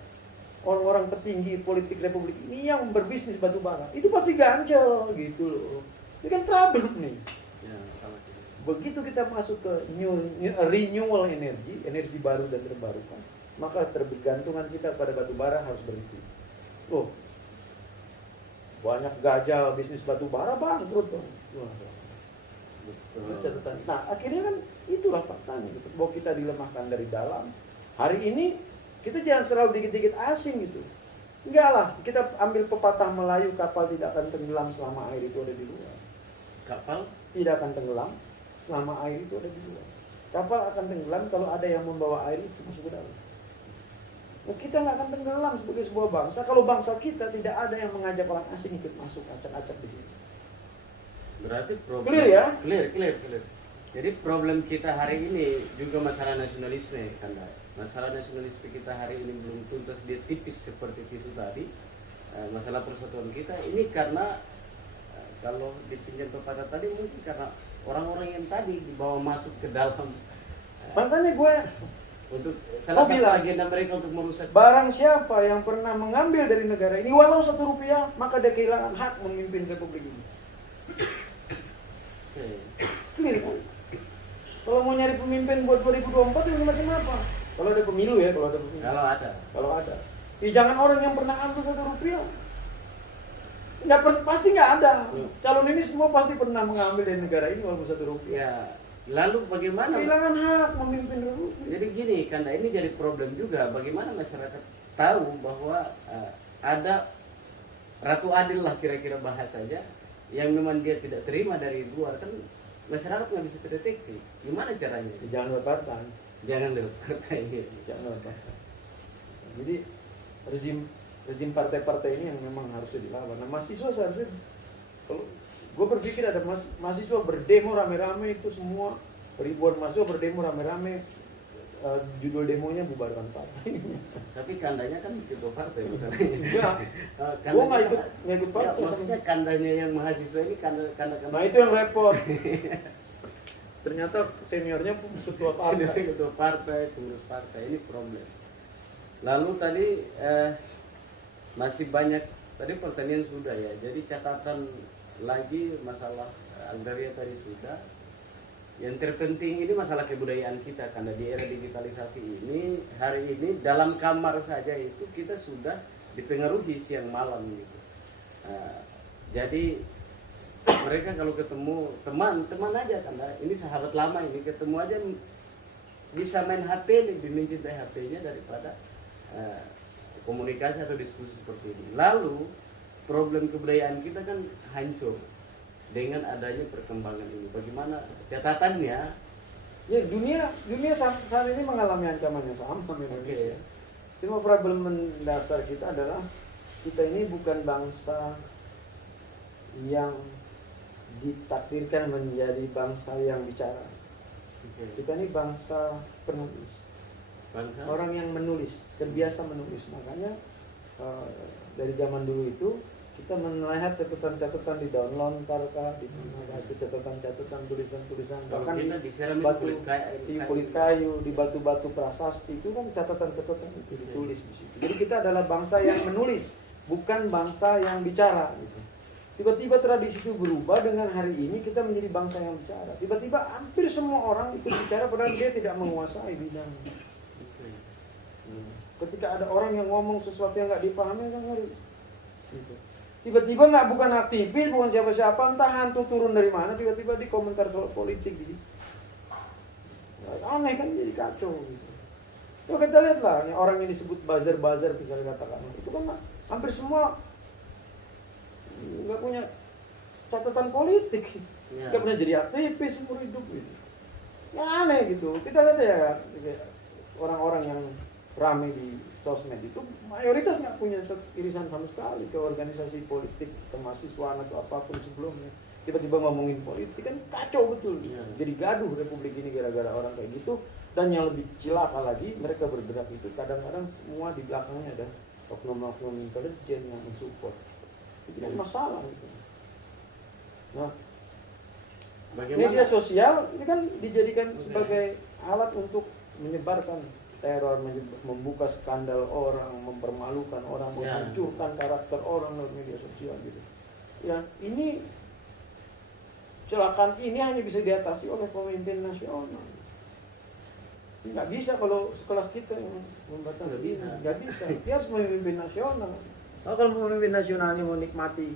orang-orang petinggi politik republik ini yang berbisnis batu bara? Itu pasti ganjel gitu loh. Ini kan problem nih. Ya, sama. Begitu kita masuk ke renewal energi baru dan terbarukan, maka tergantungan kita pada batu bara harus berhenti. Loh, banyak gajah bisnis batu bara bangkrut dong. Catatan. Nah, akhirnya kan itulah faktanya gitu, bahwa kita dilemahkan dari dalam. Hari ini kita jangan selalu dikit-dikit asing gitu. Enggak lah, kita ambil pepatah Melayu, kapal tidak akan tenggelam selama air itu ada di luar. Kapal Tidak akan tenggelam selama air itu ada di luar. Kapal akan tenggelam kalau ada yang membawa air itu masuk ke dalam. Nah, kita nggak akan tenggelam sebagai sebuah bangsa kalau bangsa kita tidak ada yang mengajak orang asing ikut masuk acak-acak di sini. berarti problem. Clear ya? Clear. Jadi problem kita hari ini juga masalah nasionalisme, karena masalah nasionalisme kita hari ini belum tuntas, dia tipis seperti tisu tadi. Masalah persatuan kita ini karena kalau dipinjam pepatah tadi mungkin karena orang-orang yang tadi dibawa masuk ke dalam Makanya gue untuk salah satu bilang, agenda mereka untuk merusak. barang siapa yang pernah mengambil dari negara ini walau 1 rupiah, maka dia kehilangan hak memimpin republik ini. Clear kan? Kalau mau nyari pemimpin buat 2024 itu macam apa? Kalau ada pemilu ya, kalau ada pemilu. Kalau ada. Jangan orang yang pernah ambil 1 rupiah. Pasti nggak ada. Calon ini semua pasti pernah mengambil dari negara ini walaupun 1 rupiah. Ya, lalu bagaimana? Kehilangan hak memimpin republik. Jadi gini, karena ini jadi problem juga. Bagaimana masyarakat tahu bahwa ada ratu adil lah kira-kira bahasanya, yang memang dia tidak terima dari luar, kan masyarakat nggak bisa terdeteksi. Gimana caranya? Jangan lewat partai. Jangan lewat partai. Jangan lewat partai. Jadi rezim partai-partai ini yang memang harusnya dilawan. Nah, mahasiswa seharusnya, kalau gue berpikir ada mahasiswa berdemo rame-rame itu semua, ribuan mahasiswa berdemo rame-rame, judul demonya bubarkan partai. Tapi kandanya kan ketua partai masalahnya. Enggak, gue nggak ikut partai. Ya, maksudnya kandanya yang mahasiswa ini kanda. Nah itu yang repot. Ternyata seniornya ketua partai. Ketua partai, pengurus partai, ini problem. Lalu tadi masih banyak, tadi pertanyaan sudah ya, jadi catatan lagi masalah agraria tadi sudah. Yang terpenting ini masalah kebudayaan kita, karena di era digitalisasi ini, hari ini dalam kamar saja itu kita sudah dipengaruhi siang malam gitu. Jadi mereka kalau ketemu teman aja, karena ini sahabat lama ini, ketemu aja bisa main HP, lebih mencintai HP-nya daripada komunikasi atau diskusi seperti ini. Lalu problem kebudayaan kita kan hancur dengan adanya perkembangan ini. Bagaimana catatannya? Ya dunia saat ini mengalami ancaman yang sama dengan Indonesia. Cuma problem mendasar kita adalah kita ini bukan bangsa yang ditakdirkan menjadi bangsa yang bicara. Kita ini bangsa penulis. Orang yang menulis, terbiasa menulis. Makanya dari zaman dulu itu kita melihat catatan-catatan di daun lontar kah, di mana catatan-catatan tulisan-tulisan, bahkan kita di batu kulit kayu, di batu-batu prasasti itu kan catatan-catatan itu ditulis di situ. Jadi kita adalah bangsa yang menulis, bukan bangsa yang bicara. Gitu. Tiba-tiba tradisi itu berubah dengan hari ini kita menjadi bangsa yang bicara. Tiba-tiba hampir semua orang ikut bicara padahal dia tidak menguasai bidang. Ketika ada orang yang ngomong sesuatu yang nggak dipahami kan ngeri. Gitu. Tiba-tiba bukan aktivis, bukan siapa-siapa, entah hantu turun dari mana, tiba-tiba di komentar soal politik gitu. Aneh kan, jadi kacau gitu. Coba kita lihat lah, yang orang yang disebut buzzer misalnya katakan, itu kan hampir semua nggak punya catatan politik, nggak pernah jadi aktivis seumur hidup gitu. Yang aneh gitu. Kita lihat ya orang-orang yang rame di sosmed itu mayoritas nggak punya irisan sama sekali ke organisasi politik, ke mahasiswaan atau apapun sebelumnya. Tiba-tiba ngomongin politik kan kacau betul. Jadi gaduh republik ini gara-gara orang kayak gitu. Dan yang lebih cilaka lagi, mereka bergerak itu kadang-kadang semua di belakangnya ada oknum-oknum intelijen yang mensupport. Itu kan masalah gitu. Nah, media sosial ini kan dijadikan sebagai alat untuk menyebarkan teror, membuka skandal orang, mempermalukan orang, menghancurkan karakter orang lewat media sosial gitu. Ya, ini kecelakaan ini hanya bisa diatasi oleh pemimpin nasional. Nggak bisa kalau sekelas kita yang membatasi. Nggak bisa. Dia harus memimpin nasional. Kalau pemimpin nasionalnya mau nikmati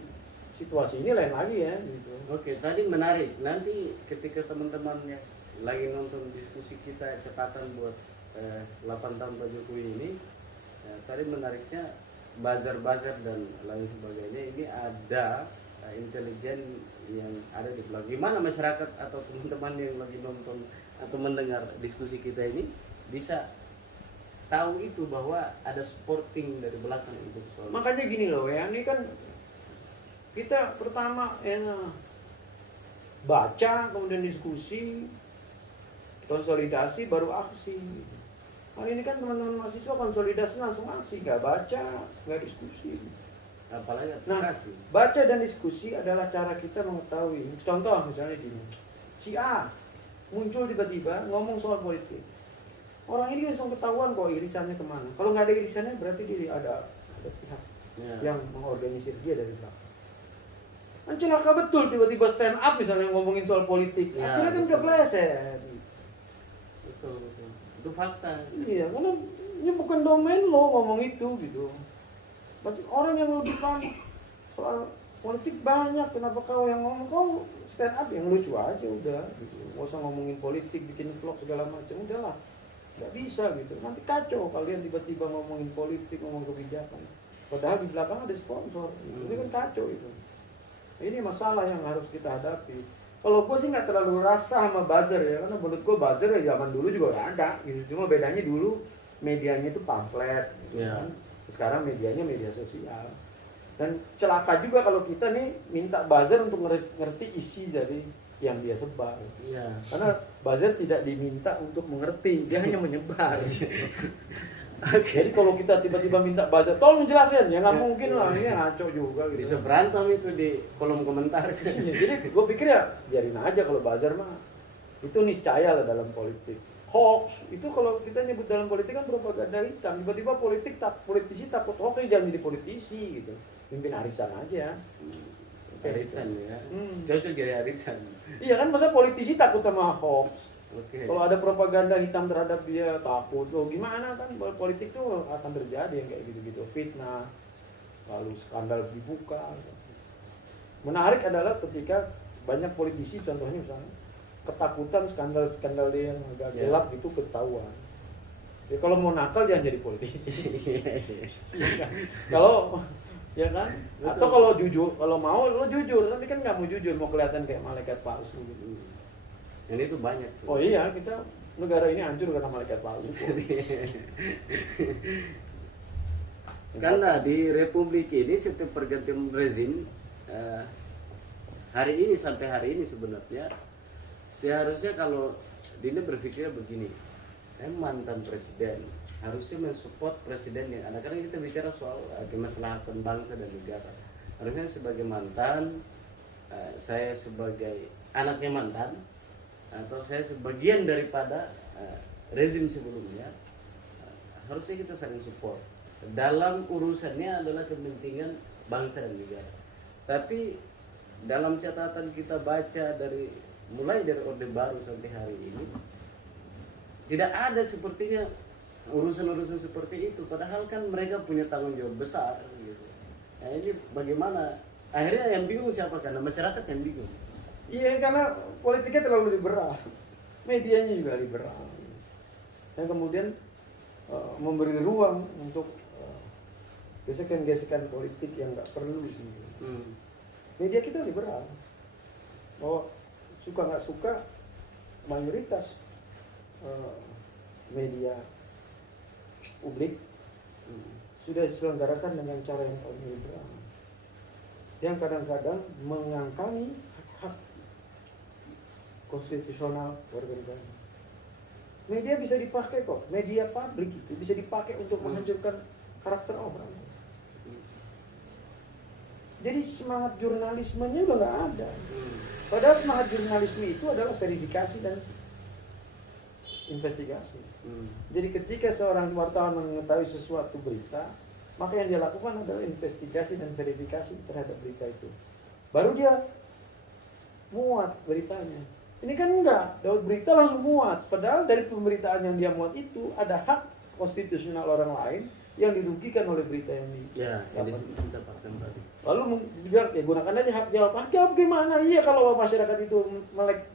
situasi ini lain lagi ya. Gitu. Oke, tadi menarik. Nanti ketika teman-teman yang lagi nonton diskusi kita catatan buat 8 tahun Pak Jokowi ini, tadi menariknya buzzer dan lain sebagainya, ini ada intelijen yang ada di belakang. Gimana masyarakat atau teman-teman yang lagi nonton atau mendengar diskusi kita ini bisa tahu itu bahwa ada supporting dari belakang itu soal. Makanya gini loh ya, ini kan kita pertama baca, kemudian diskusi, konsolidasi baru aksi. Hari ini kan teman-teman mahasiswa konsolidasi langsung aksi, nggak baca, nggak diskusi. Apalagi Nah, aplikasi. baca dan diskusi adalah cara kita mengetahui. Contoh misalnya gini, si A muncul tiba-tiba ngomong soal politik. Orang ini langsung ketahuan kok irisannya kemana. Kalau nggak ada irisannya berarti dia ada pihak yang mengorganisir dia dari belakang. Kan celaka betul tiba-tiba stand up misalnya ngomongin soal politik. Ya, Akhirnya kan betul. kepleset. Betul. Itu fakta. Iya, karena ini bukan domain lo ngomong itu gitu. Pasti orang yang lebih paham soal politik banyak. Kenapa kau yang ngomong? Kau stand up yang lucu aja udah gitu. Gak usah ngomongin politik, bikin vlog segala macam. Udahlah, nggak bisa gitu. Nanti kacau kalian tiba-tiba ngomongin politik, ngomong kebijakan. Padahal di belakang ada sponsor. Ini kan kacau itu. Ini masalah yang harus kita hadapi. Kalau gue sih nggak terlalu rasa sama buzzer ya, karena menurut gue buzzer ya zaman dulu juga udah ada. Gitu. Cuma bedanya dulu medianya itu pamflet, gitu kan. Sekarang medianya media sosial. Dan celaka juga kalau kita nih minta buzzer untuk ngerti isi dari yang dia sebar. Ya. Karena buzzer tidak diminta untuk mengerti, dia hanya menyebar. Jadi kalau kita tiba-tiba minta buzzer, tolong menjelaskan, ya nggak mungkin lah, ini ngaco juga gitu. Bisa berantem itu di kolom komentar. Iya, jadi gue pikir ya biarin aja kalau buzzer mah itu niscaya lah dalam politik. Hoax itu kalau kita nyebut dalam politik kan propaganda hitam. Tiba-tiba politisi takut hoax, jangan jadi politisi gitu. Pimpin arisan aja. Arisan ya. Hmm. Cocok jadi arisan. Iya kan, masa politisi takut sama hoax. Oke. Kalau ada propaganda hitam terhadap dia takut, oh gimana kan politik tuh akan terjadi yang kayak gitu-gitu, fitnah, lalu skandal dibuka. Menarik adalah ketika banyak politisi, contohnya misalnya ketakutan skandal dia yang agak gelap itu ketahuan. Ya kalau mau nakal jangan jadi politisi. Kalau ya kan, betul. atau kalau jujur, kalau mau lo jujur, tapi kan nggak mau jujur, mau kelihatan kayak malaikat palsu gitu. Dan itu banyak sih. Oh iya, kita negara ini hancur karena malaikat palsu. Karena di Republik ini setiap pergantian rezim hari ini sampai hari ini sebenarnya seharusnya kalau Dina berpikir begini, mantan presiden harusnya mensupport presiden yang ada. Karena kita bicara soal kemaslahatan bangsa dan negara. Harusnya sebagai mantan, saya sebagai anaknya mantan, atau saya sebagian daripada rezim sebelumnya, harusnya kita saling support. Dalam urusannya adalah kepentingan bangsa dan negara. Tapi dalam catatan kita baca mulai dari Orde Baru sampai hari ini, tidak ada sepertinya urusan-urusan seperti itu. Padahal kan mereka punya tanggung jawab besar. Gitu. Nah ini bagaimana? Akhirnya yang bingung siapa? Karena masyarakat yang bingung. Iya, karena politiknya terlalu liberal, medianya juga liberal, dan kemudian memberi ruang untuk gesekan-gesekan politik yang nggak perlu sih. Media kita liberal, oh suka nggak suka mayoritas media publik sudah diselenggarakan dengan cara yang paling liberal, yang kadang-kadang mengangkangi hak konstitusional warga negara. Media bisa dipakai kok, media publik itu bisa dipakai untuk menghancurkan karakter orang. Jadi semangat jurnalismenya udah nggak ada. Padahal semangat jurnalisme itu adalah verifikasi dan investigasi. Jadi ketika seorang wartawan mengetahui sesuatu berita, maka yang dia lakukan adalah investigasi dan verifikasi terhadap berita itu. Baru dia muat beritanya. Ini kan enggak, dapat berita langsung muat. Padahal dari pemberitaan yang dia muat itu ada hak konstitusional orang lain yang dirugikan oleh berita yang didapatkan tadi. Lalu bilang, ya gunakan aja hak jawab. Hak jawab gimana? Iya kalau masyarakat itu melek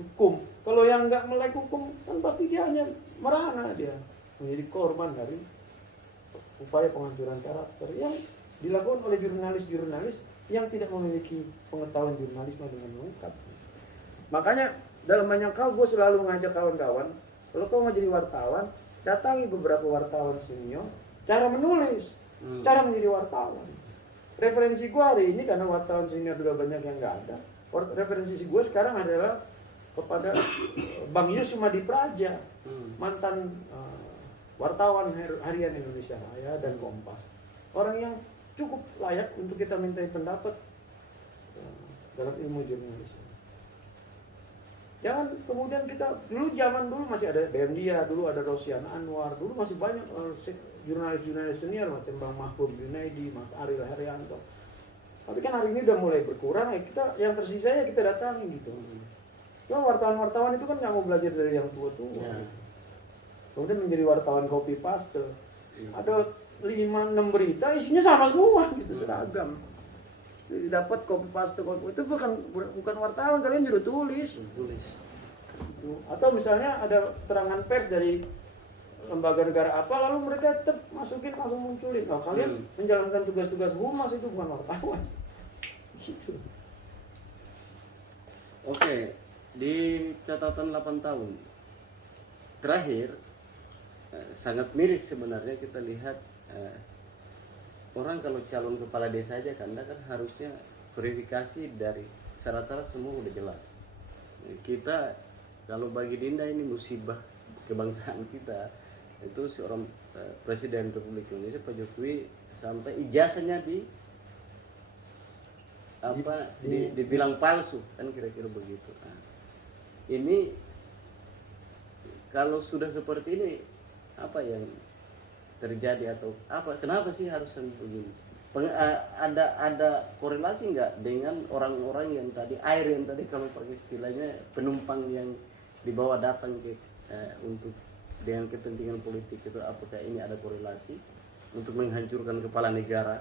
hukum. Kalau yang enggak melek hukum kan pasti dia hanya merana, dia menjadi korban dari upaya penghancuran karakter yang dilakukan oleh jurnalis-jurnalis yang tidak memiliki pengetahuan jurnalisme dengan lengkap. Makanya dalam banyak hal gue selalu mengajak kawan-kawan, kalau kau mau jadi wartawan, datangi beberapa wartawan senior, cara menulis, cara menjadi wartawan. Referensi gue hari ini, karena wartawan senior juga banyak yang nggak ada, referensi gue sekarang adalah kepada Bang Yusmadi Praja, mantan wartawan harian Indonesia Raya dan Kompas, orang yang cukup layak untuk kita mintai pendapat dalam ilmu jurnalisme. Jangan kemudian kita zaman dulu masih ada Dia, dulu ada Rosian Anwar, dulu masih banyak jurnalis-jurnalis senior macam Bang Mahfud Junaidi, Mas Ariel Haryanto. Tapi kan hari ini udah mulai berkurang, ya kita yang tersisa ya kita datangin gitu. Cuma wartawan-wartawan itu kan nggak mau belajar dari yang tua-tua. Ya. Kemudian menjadi wartawan copy paste. Ada 5-6 berita isinya sama semua gitu, seragam. Jadi dapat copy paste itu bukan wartawan, kalian juga tulis. Gitu. Atau misalnya ada keterangan pers dari lembaga negara apa, lalu mereka tetap masukin, langsung munculin. Oh, kalian menjalankan tugas-tugas humas, itu bukan wartawan. Gitu. Oke, di catatan 8 tahun terakhir sangat miris sebenarnya kita lihat orang kalau calon kepala desa aja kan harusnya verifikasi dari syarat-syarat semua udah jelas. Kita kalau bagi Dinda ini musibah kebangsaan kita, itu seorang Presiden Republik Indonesia Pak Jokowi sampai ijazahnya dibilang palsu kan, kira-kira begitu. Nah, ini kalau sudah seperti ini apa yang terjadi atau apa? Kenapa sih harus begini? Ada korelasi nggak dengan orang-orang yang tadi kalau pakai istilahnya penumpang yang dibawa datang ke untuk dengan kepentingan politik itu, apakah ini ada korelasi untuk menghancurkan kepala negara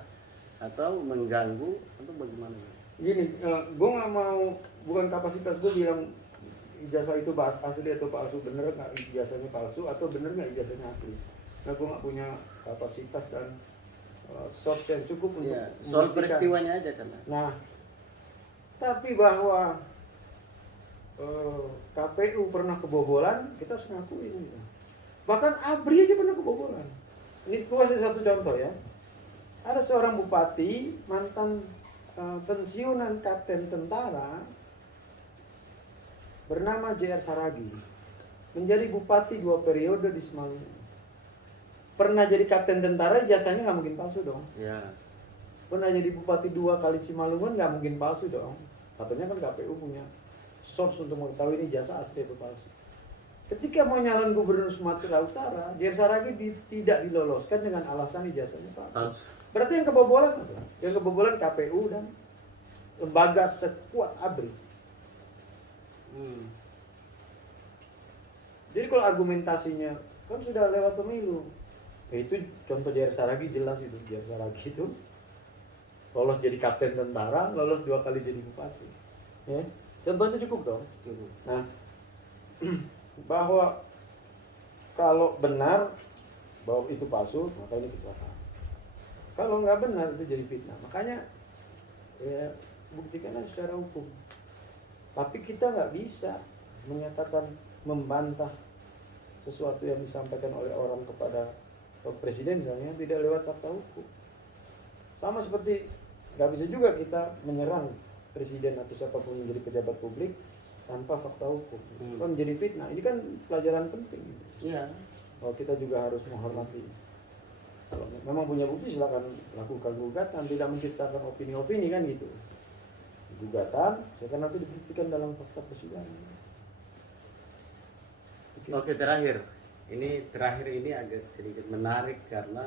atau mengganggu atau bagaimana? Gini, gue nggak mau, bukan kapasitas gue bilang ijazah itu asli atau palsu, bener nggak ijazahnya palsu atau bener nggak ijazahnya asli. Nah, gue nggak punya kapasitas dan source yang cukup untuk soal peristiwanya aja kan. Nah, tapi bahwa KPU pernah kebobolan, kita harus ngakuin gitu. Bahkan ABRI aja pernah kebobolan. Ini gue kasih satu contoh ya. Ada seorang bupati mantan pensiunan kapten tentara bernama JR Saragi, menjadi bupati 2 periode di Semarang. Pernah jadi kapten tentara, jasanya nggak mungkin palsu dong. Ya. Pernah jadi bupati 2 kali Simalungun, nggak mungkin palsu dong. Katanya kan KPU punya source untuk mengetahui ini jasa asli atau palsu. Ketika mau nyalon gubernur Sumatera Utara, JR Saragi tidak diloloskan dengan alasan ijazahnya palsu. Berarti yang kebobolan apa? Yang kebobolan KPU dan lembaga sekuat ABRI. Jadi kalau argumentasinya kan sudah lewat pemilu, ya itu contoh JR Saragi jelas itu. JR Saragi itu lolos jadi kapten tentara, lolos 2 kali jadi bupati. Ya, contohnya cukup dong. Nah, bahwa kalau benar bahwa itu palsu, maka ini kecelakaan. Kalau nggak benar itu jadi fitnah. Makanya ya buktikanlah secara hukum. Tapi kita nggak bisa menyatakan, membantah sesuatu yang disampaikan oleh orang kepada presiden misalnya tidak lewat fakta hukum. Sama seperti nggak bisa juga kita menyerang presiden atau siapapun yang jadi pejabat publik tanpa fakta hukum. Kan menjadi fitnah. Ini kan pelajaran penting. Iya. Bahwa kita juga harus menghormati. Kalau memang punya bukti silakan lakukan gugatan, tidak menciptakan opini-opini kan gitu. Gugatan, silakan nanti dibuktikan dalam fakta persidangan. Oke, terakhir ini agak sedikit menarik karena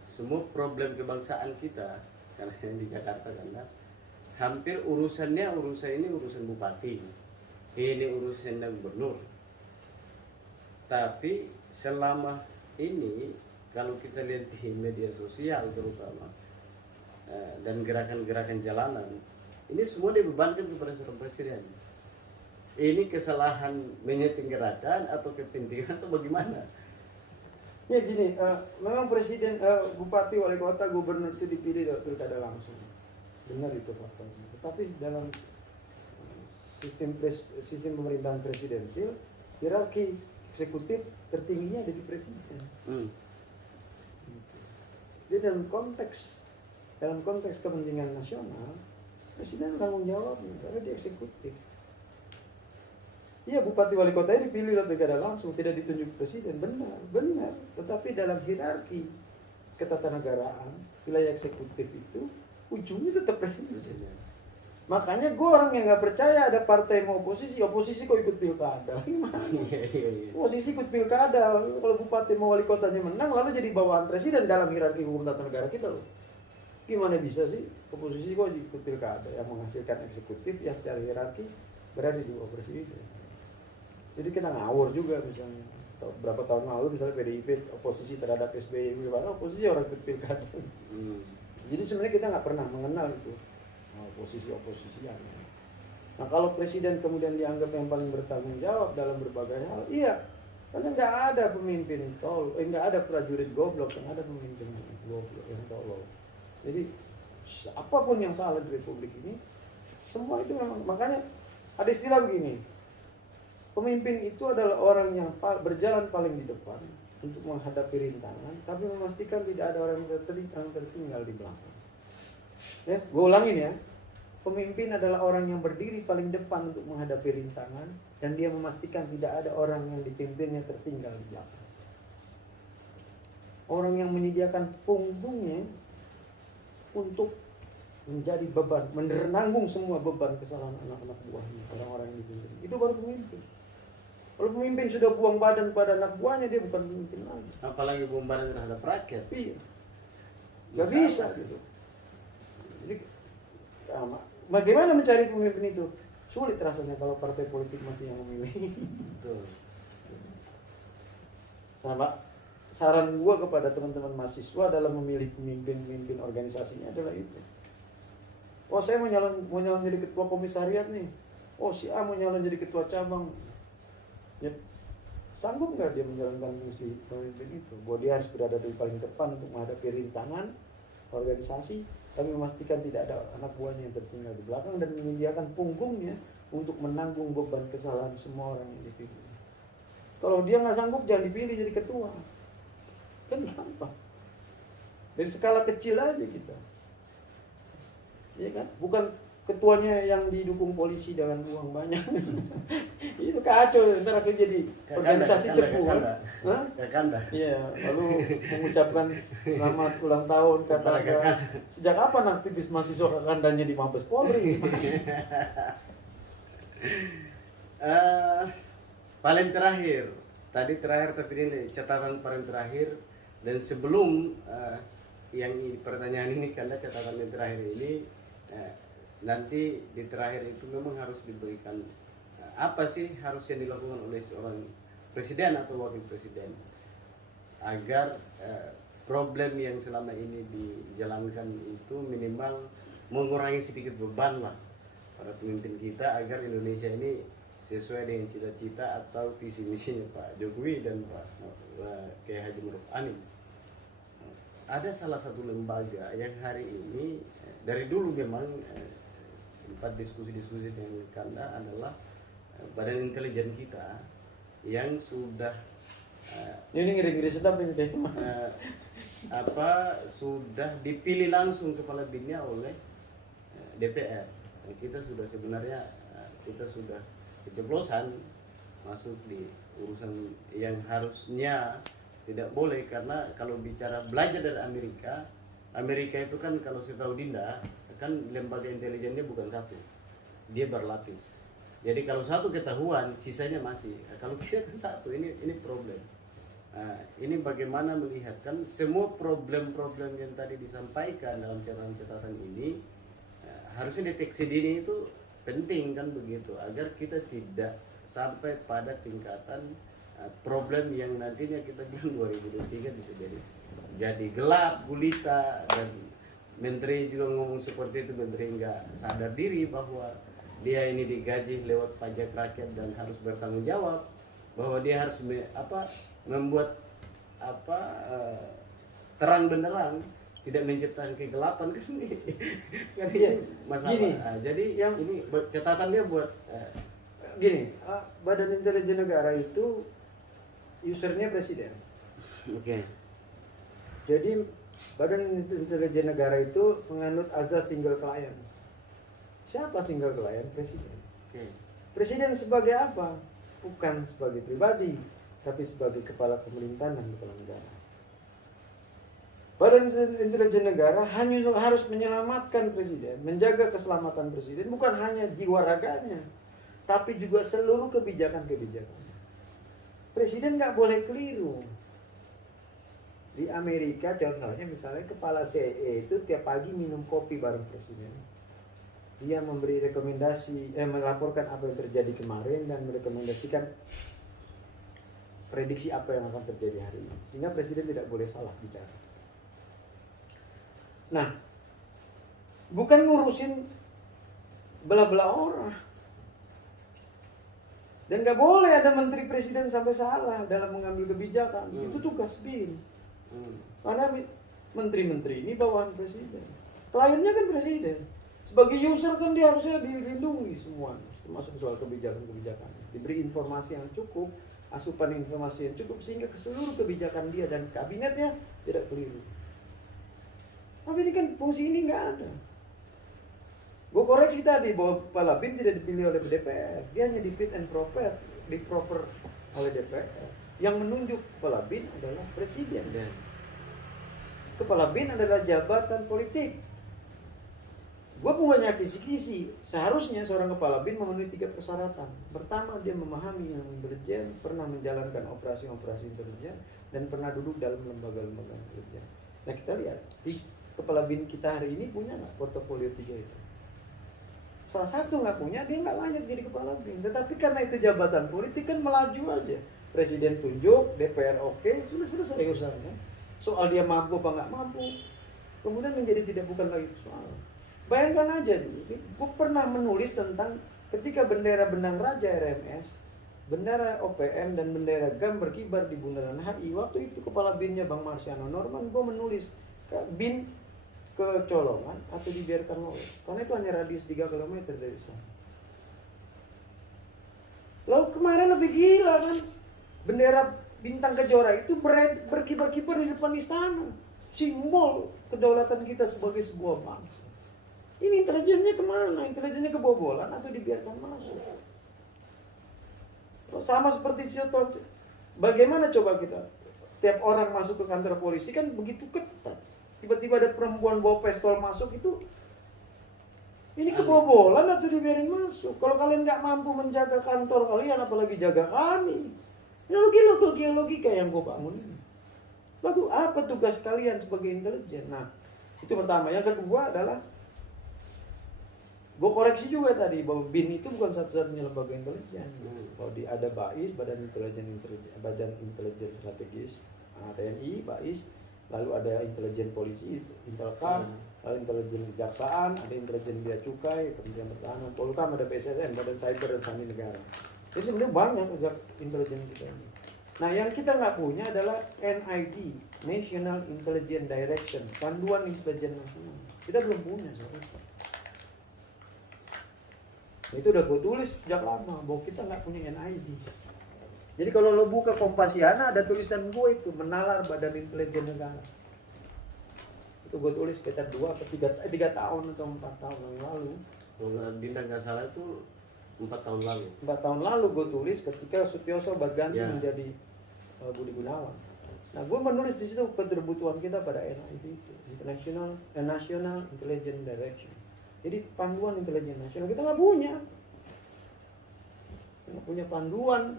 semua problem kebangsaan kita karena di Jakarta karena hampir urusan ini urusan bupati, ini urusannya gubernur. Tapi selama ini kalau kita lihat di media sosial terutama dan gerakan-gerakan jalanan, ini semua dibebankan kepada seorang presiden. Ini kesalahan menyeting gerakan atau kepentingan atau bagaimana? Ya gini, memang presiden, bupati, wali kota, gubernur itu dipilih dari pilkada langsung. Benar itu faktanya. Tetapi dalam sistem pemerintahan presidensial, hierarki eksekutif tertingginya ada di presiden. Jadi dalam konteks kepentingan nasional, presiden tanggung jawab karena dia eksekutif. Iya, bupati wali kotanya dipilih lewat pilkada langsung, tidak ditunjuk presiden, benar. Tetapi dalam hierarki ketatanegaraan, wilayah eksekutif itu ujungnya tetap presiden. Makanya gue orang yang nggak percaya ada partai mau oposisi kok ikut pilkada. Gimana? Oposisi ikut pilkada, kalau bupati mau wali kotanya menang lalu jadi bawaan presiden dalam hierarki hukum tata negara kita loh. Gimana bisa sih oposisi kok ikut pilkada yang menghasilkan eksekutif yang secara hierarki berada di bawah presiden? Jadi kita ngawur juga misalnya. Berapa tahun lalu misalnya PDIP oposisi terhadap SBY, oposisi orang ikut pilkada. Jadi sebenarnya kita nggak pernah mengenal itu oposisi-oposisian. Nah kalau presiden kemudian dianggap yang paling bertanggung jawab dalam berbagai hal, iya, karena nggak ada pemimpin nggak ada prajurit goblok, yang ada pemimpin goblok yang tolol. Jadi apapun yang salah di Republik ini, semua itu memang, makanya ada istilah begini, pemimpin itu adalah orang yang berjalan paling di depan untuk menghadapi rintangan, tapi memastikan tidak ada orang yang tertinggal di belakang. Ya, gue ulangin ya. Pemimpin adalah orang yang berdiri paling depan untuk menghadapi rintangan dan dia memastikan tidak ada orang yang dipimpinnya tertinggal di belakang. Orang yang menyediakan punggungnya untuk menjadi beban, menanggung semua beban kesalahan anak-anak buahnya, orang-orang yang dipimpin. Itu baru pemimpin. Kalau pemimpin sudah buang badan pada anak buahnya, dia bukan pemimpin lagi. Apalagi buang badan terhadap rakyat. Iya. Gak bisa gitu. Jadi bagaimana mencari pemimpin itu? Sulit rasanya kalau partai politik masih yang memilih. Betul. Nah, Pak, saran gua kepada teman-teman mahasiswa dalam memilih pemimpin organisasinya adalah itu. Oh, saya mau nyalon jadi ketua komisariat nih. Oh, si A mau nyalon jadi ketua cabang. Ya, sanggup nggak dia menjalankan fungsi pemimpin itu? Bahwa dia harus berada di paling depan untuk menghadapi rintangan organisasi, tapi memastikan tidak ada anak buahnya yang tertinggal di belakang dan menyediakan punggungnya untuk menanggung beban kesalahan semua orang yang dipilih. Kalau dia nggak sanggup, jangan dipilih jadi ketua. Kan gampang. Dari skala kecil aja kita. Iya kan? Bukan ketuanya yang didukung polisi dengan uang banyak. Itu kacau, ntar akan jadi organisasi cepu. Kakanda. Iya, lalu mengucapkan selamat ulang tahun kata sejak kapan aktivis mahasiswa Kakandanya di Mabes Polri? Paling terakhir, tadi terakhir tapi ini catatan paling terakhir dan sebelum yang pertanyaan ini karena catatan yang terakhir ini nanti di terakhir itu memang harus diberikan apa sih harus yang dilakukan oleh seorang presiden atau wakil presiden agar problem yang selama ini dijalankan itu minimal mengurangi sedikit beban lah para pemimpin kita agar Indonesia ini sesuai dengan cita-cita atau visi misinya Pak Jokowi dan Pak Kiai Haji Maruf Amin. Ada salah satu lembaga yang hari ini dari dulu memang tempat diskusi-diskusi dengan Kanda adalah Badan Intelijen kita yang sudah ini ngeri-ngeri sedap ini tema. Sudah dipilih langsung kepala binnya oleh DPR. Dan kita sudah sebenarnya kita sudah keceplosan masuk di urusan yang harusnya tidak boleh karena kalau bicara belajar dari Amerika itu kan kalau setahu Dinda kan lembaga intelijennya bukan satu, dia berlapis. Jadi kalau satu ketahuan, sisanya masih. Kalau kita kan satu, ini problem. Ini bagaimana melihat kan semua problem-problem yang tadi disampaikan dalam catatan ini harusnya deteksi dini itu penting kan begitu agar kita tidak sampai pada tingkatan problem yang nantinya kita bilang 2023 bisa jadi gelap gulita dan menteri juga ngomong seperti itu, menteri nggak sadar diri bahwa dia ini digaji lewat pajak rakyat dan harus bertanggung jawab bahwa dia harus membuat terang benderang tidak menciptakan kegelapan kan ini masalah. Gini, jadi yang ini catatannya buat gini, Badan Intelijen Negara itu usernya presiden. Oke. Jadi Badan Intelijen Negara itu menganut azas single client. Siapa single client? Presiden. Oke. Presiden sebagai apa? bukan sebagai pribadi, tapi sebagai kepala pemerintahan dan kepala negara. Badan Intelijen Negara hanya harus menyelamatkan presiden, menjaga keselamatan presiden, bukan hanya jiwa raganya, tapi juga seluruh kebijakan-kebijakannya. Presiden nggak boleh keliru. Di Amerika contohnya misalnya kepala CIA itu tiap pagi minum kopi bareng presiden. Dia memberi rekomendasi, melaporkan apa yang terjadi kemarin dan merekomendasikan prediksi apa yang akan terjadi hari ini. Sehingga presiden tidak boleh salah bicara. Nah, bukan ngurusin belah-belah orang. Dan nggak boleh ada menteri presiden sampai salah dalam mengambil kebijakan. Itu tugas BIN. Karena menteri-menteri ini bawahan presiden. Kliennya kan presiden. Sebagai user kan dia harusnya dilindungi semua, termasuk soal kebijakan-kebijakan. Diberi informasi yang cukup, asupan informasi yang cukup sehingga ke seluruh kebijakan dia dan kabinetnya tidak keliru. Tapi ini kan fungsi ini nggak ada. Gue koreksi tadi bahwa Kepala BIN tidak dipilih oleh DPR, dia hanya di fit and proper, oleh DPR. Yang menunjuk Kepala BIN adalah Presiden. Kepala BIN adalah jabatan politik. Gue punya kisi-kisi, seharusnya seorang kepala BIN memenuhi 3 persyaratan. Pertama, dia memahami ilmu intelijen, pernah menjalankan operasi-operasi intelijen, dan pernah duduk dalam lembaga-lembaga intelijen. Nah kita lihat, kepala BIN kita hari ini punya nggak portofolio 3 itu? Salah satu nggak punya, dia nggak layak jadi kepala BIN. Tetapi karena itu jabatan politik kan melaju aja. Presiden tunjuk, DPR oke, sudah selesai urusannya. Soal dia mampu apa nggak mampu, kemudian menjadi bukan lagi soal. Bayangkan aja dulu, gue pernah menulis tentang ketika bendera Benang Raja RMS, bendera OPM dan bendera GAM berkibar di bundaran HI. Waktu itu kepala BIN-nya Bang Marsiano Norman, gue menulis BIN kecolongan atau dibiarkan lolos, karena itu hanya radius 3 km dari sana. Lalu kemarin lebih gila kan, bendera bintang kejora itu berkibar-kibar di depan istana, simbol kedaulatan kita sebagai sebuah bangsa. Ini intelijennya kemana? Intelijennya kebobolan atau dibiarkan masuk? Sama seperti contoh, bagaimana coba kita? Tiap orang masuk ke kantor polisi kan begitu ketat. Tiba-tiba ada perempuan bawa pistol masuk itu, ini kebobolan atau dibiarin masuk? Kalau kalian nggak mampu menjaga kantor kalian, apalagi jaga kami. Ini logika yang gue bangun ini. Lalu apa tugas kalian sebagai intelijen? Nah, itu pertama. Yang kedua adalah gue koreksi juga tadi bahwa BIN itu bukan satu-satunya lembaga intelijen. Kalau ada BAIS, Badan Intelijen Strategis, TNI, BAIS, lalu ada intelijen polisi, Intelkam, lalu intelijen kejaksaan, ada intelijen bea cukai, Kementerian Pertahanan, Polhukam, ada BSSN, Badan Cyber dan Sandi Negara. Jadi sebenarnya banyak intelijen kita ini. Nah, yang kita nggak punya adalah NID, National Intelligence Direction, Panduan Intelijen Nasional. Kita belum punya sebenarnya. Itu udah gue tulis sejak lama bahwa kita nggak punya NID. Jadi kalau lo buka Kompasiana ada tulisan gue itu menalar Badan Intelijen Negara. Itu gue tulis sekitar 2 atau 3 tahun atau 4 tahun yang lalu. Kalau Dinda nggak salah itu 4 tahun lalu. 4 tahun lalu gue tulis ketika Sutioso berganti menjadi Budi Gunawan. Nah, gue menulis di situ keterbutuhan kita pada NID itu, National Intelligence Direction. Jadi panduan intelijen nasional kita nggak punya panduan.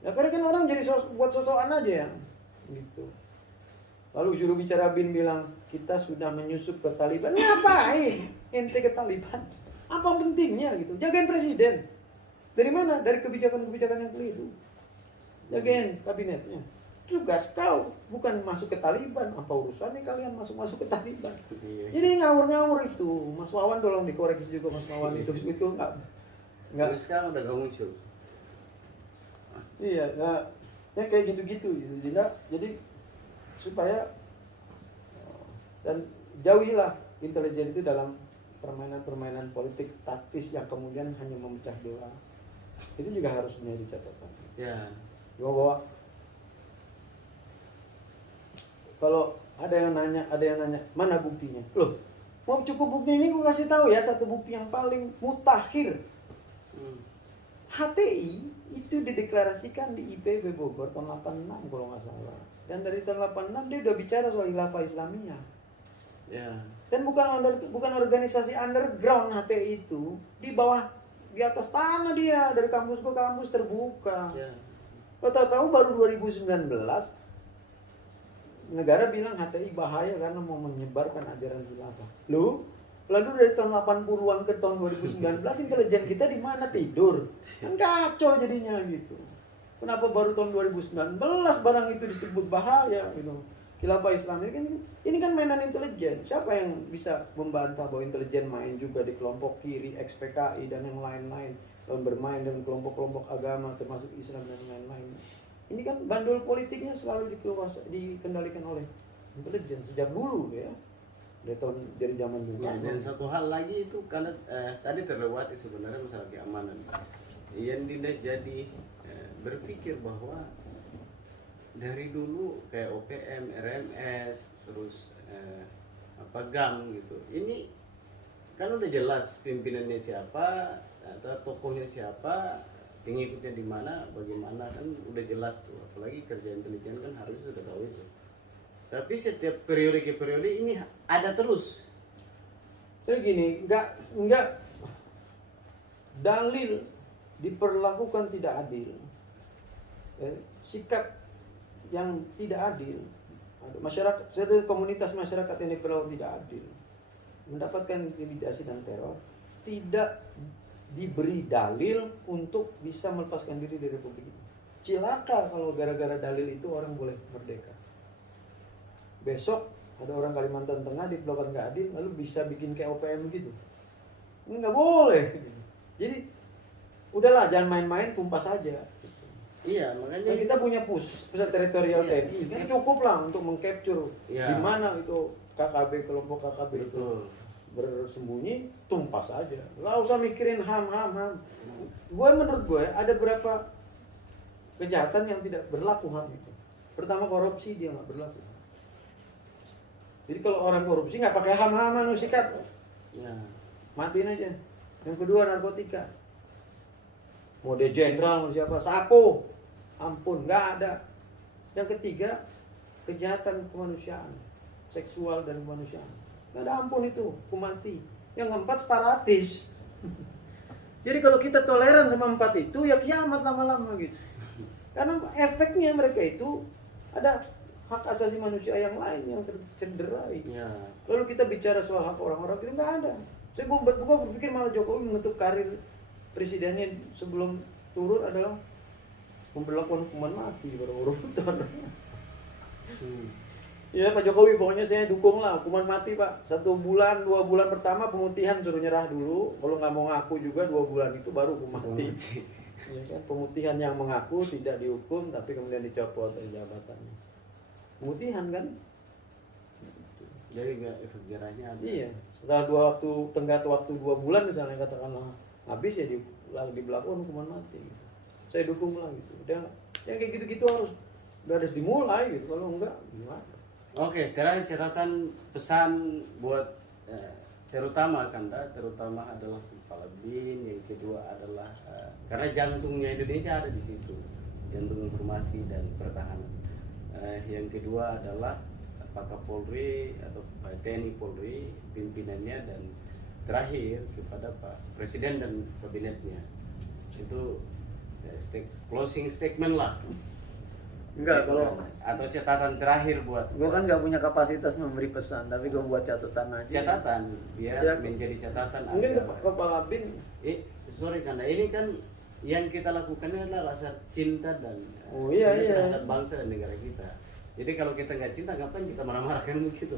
Nah, karena kan orang jadi buat sosokan aja ya, gitu. Lalu juru bicara BIN bilang kita sudah menyusup ke Taliban. Ngapain ente ke Taliban? Apa pentingnya gitu? Jagain presiden. Dari mana? Dari kebijakan-kebijakan yang keliru. Jagain kabinetnya. Tugas kau bukan masuk ke Taliban. Apa urusannya kalian masuk ke Taliban? Ini ngawur-ngawur itu. Mas Wawan tolong dikoreksi juga Mas Wawan itu nggak. Tapi sekarang udah gak muncul. Iya, nah, ya kayak gitu-gitu gitu. Jadi supaya dan jauhilah intelijen itu dalam permainan-permainan politik taktis yang kemudian hanya memecah belah. Itu juga harus menjadi catatan. Ya. Bahwa kalau ada yang nanya, mana buktinya? Loh, mau cukup bukti ini gue kasih tahu ya, satu bukti yang paling mutakhir. HTI itu dideklarasikan di IPB Bogor tahun 86 kalau nggak salah. Dan dari tahun 86 dia udah bicara soal khilafah Islamiyah. Ya. Dan bukan organisasi underground HTI itu, di bawah, di atas tanah dia, dari kampus ke kampus terbuka. Ya. Lo tahu baru 2019 negara bilang HTI bahaya karena mau menyebarkan ajaran khilafah. Lalu dari tahun 80-an ke tahun 2019 intelijen kita di mana tidur? Kan kacau jadinya gitu. Kenapa baru tahun 2019 barang itu disebut bahaya gitu. Khilafah Islam ini kan mainan intelijen. Siapa yang bisa membantah bahwa intelijen main juga di kelompok kiri, ex-PKI dan yang lain-lain, dan bermain dengan kelompok-kelompok agama termasuk Islam dan lain-lain. Ini kan bandul politiknya selalu dikendalikan oleh intelijen sejak dulu ya. Dari zaman dulu. Dan satu hal lagi itu karena tadi terlewati sebenarnya masalah keamanan. Yang tidak jadi berpikir bahwa dari dulu kayak OPM, RMS, terus GAM gitu. Ini kan udah jelas pimpinannya siapa, atau tokohnya siapa, pengikutnya di mana, bagaimana, kan udah jelas tuh. Apalagi kerja intelijen kan harus sudah tahu itu. Tapi setiap periode ke periode ini ada terus. Jadi gini, enggak dalil diperlakukan tidak adil. Sikap yang tidak adil, masyarakat, satu komunitas masyarakat yang diperlakukan tidak adil, mendapatkan intimidasi dan teror, tidak diberi dalil untuk bisa melepaskan diri dari republik ini. Cilaka kalau gara-gara dalil itu orang boleh merdeka. Besok ada orang Kalimantan Tengah diperlakukan nggak adil, lalu bisa bikin kayak OPM gitu. Ini nggak boleh. Jadi udahlah, jangan main-main, tumpas saja. Iya, makanya kita punya pusat teritorial TNI. Ini cukup lah untuk mengcapture di mana itu KKB, kelompok KKB itu bersembunyi, tumpas aja. Nggak usah mikirin ham. Menurut gue ada berapa kejahatan yang tidak berlaku ham itu. Pertama, korupsi dia nggak berlaku. Jadi kalau orang korupsi nggak pakai ham-haman, sikat, matiin aja. Yang kedua, narkotika. Mau dia jenderal, mau siapa, sapo, ampun, nggak ada. Yang ketiga, kejahatan kemanusiaan, seksual dan kemanusiaan, nggak ada ampun itu, hukum mati. Yang keempat, separatis. Jadi kalau kita toleran sama empat itu, ya kiamat lama-lama gitu. Karena efeknya mereka itu ada hak asasi manusia yang lain yang tercederai. Lalu kita bicara soal hak orang-orang itu nggak ada. Saya berpikir malah Jokowi menutup karir presidennya sebelum turun adalah memberlakukan hukuman mati berurutan. Ya Pak Jokowi, pokoknya saya dukung lah hukuman mati Pak. 1 bulan, 2 bulan pertama pemutihan suruh nyerah dulu. Kalau nggak mau ngaku juga 2 bulan itu baru hukuman mati. Ya kan, pemutihan yang mengaku tidak dihukum tapi kemudian dicopot dari jabatannya. Pemutihan kan? Jadi nggak efek jerahnya ada. Iya. Setelah tenggat waktu 2 bulan misalnya katakanlah habis ya diberlakukan hukuman mati. Gitu. Saya dukung lah gitu. Dan yang kayak gitu-gitu harus dimulai gitu. Kalau enggak gimana? Oke, terakhir catatan pesan buat terutama adalah kepala BIN, yang kedua adalah karena jantungnya Indonesia ada di situ, jantung informasi dan pertahanan. Yang kedua adalah Pak Kapolri atau Pak TNI Polri, pimpinannya, dan terakhir kepada Pak Presiden dan kabinetnya. Itu closing statement lah. Enggak, kalau atau catatan terakhir buat gue kan nggak punya kapasitas memberi pesan, tapi gue buat catatan aja. Catatan, biar ya, menjadi catatan. Mungkin Kepala BIN. Sorry karena ini kan yang kita lakukan adalah rasa cinta dan terhadap bangsa dan negara kita. Jadi kalau kita nggak cinta, ngapain kita marah-marahkan begitu?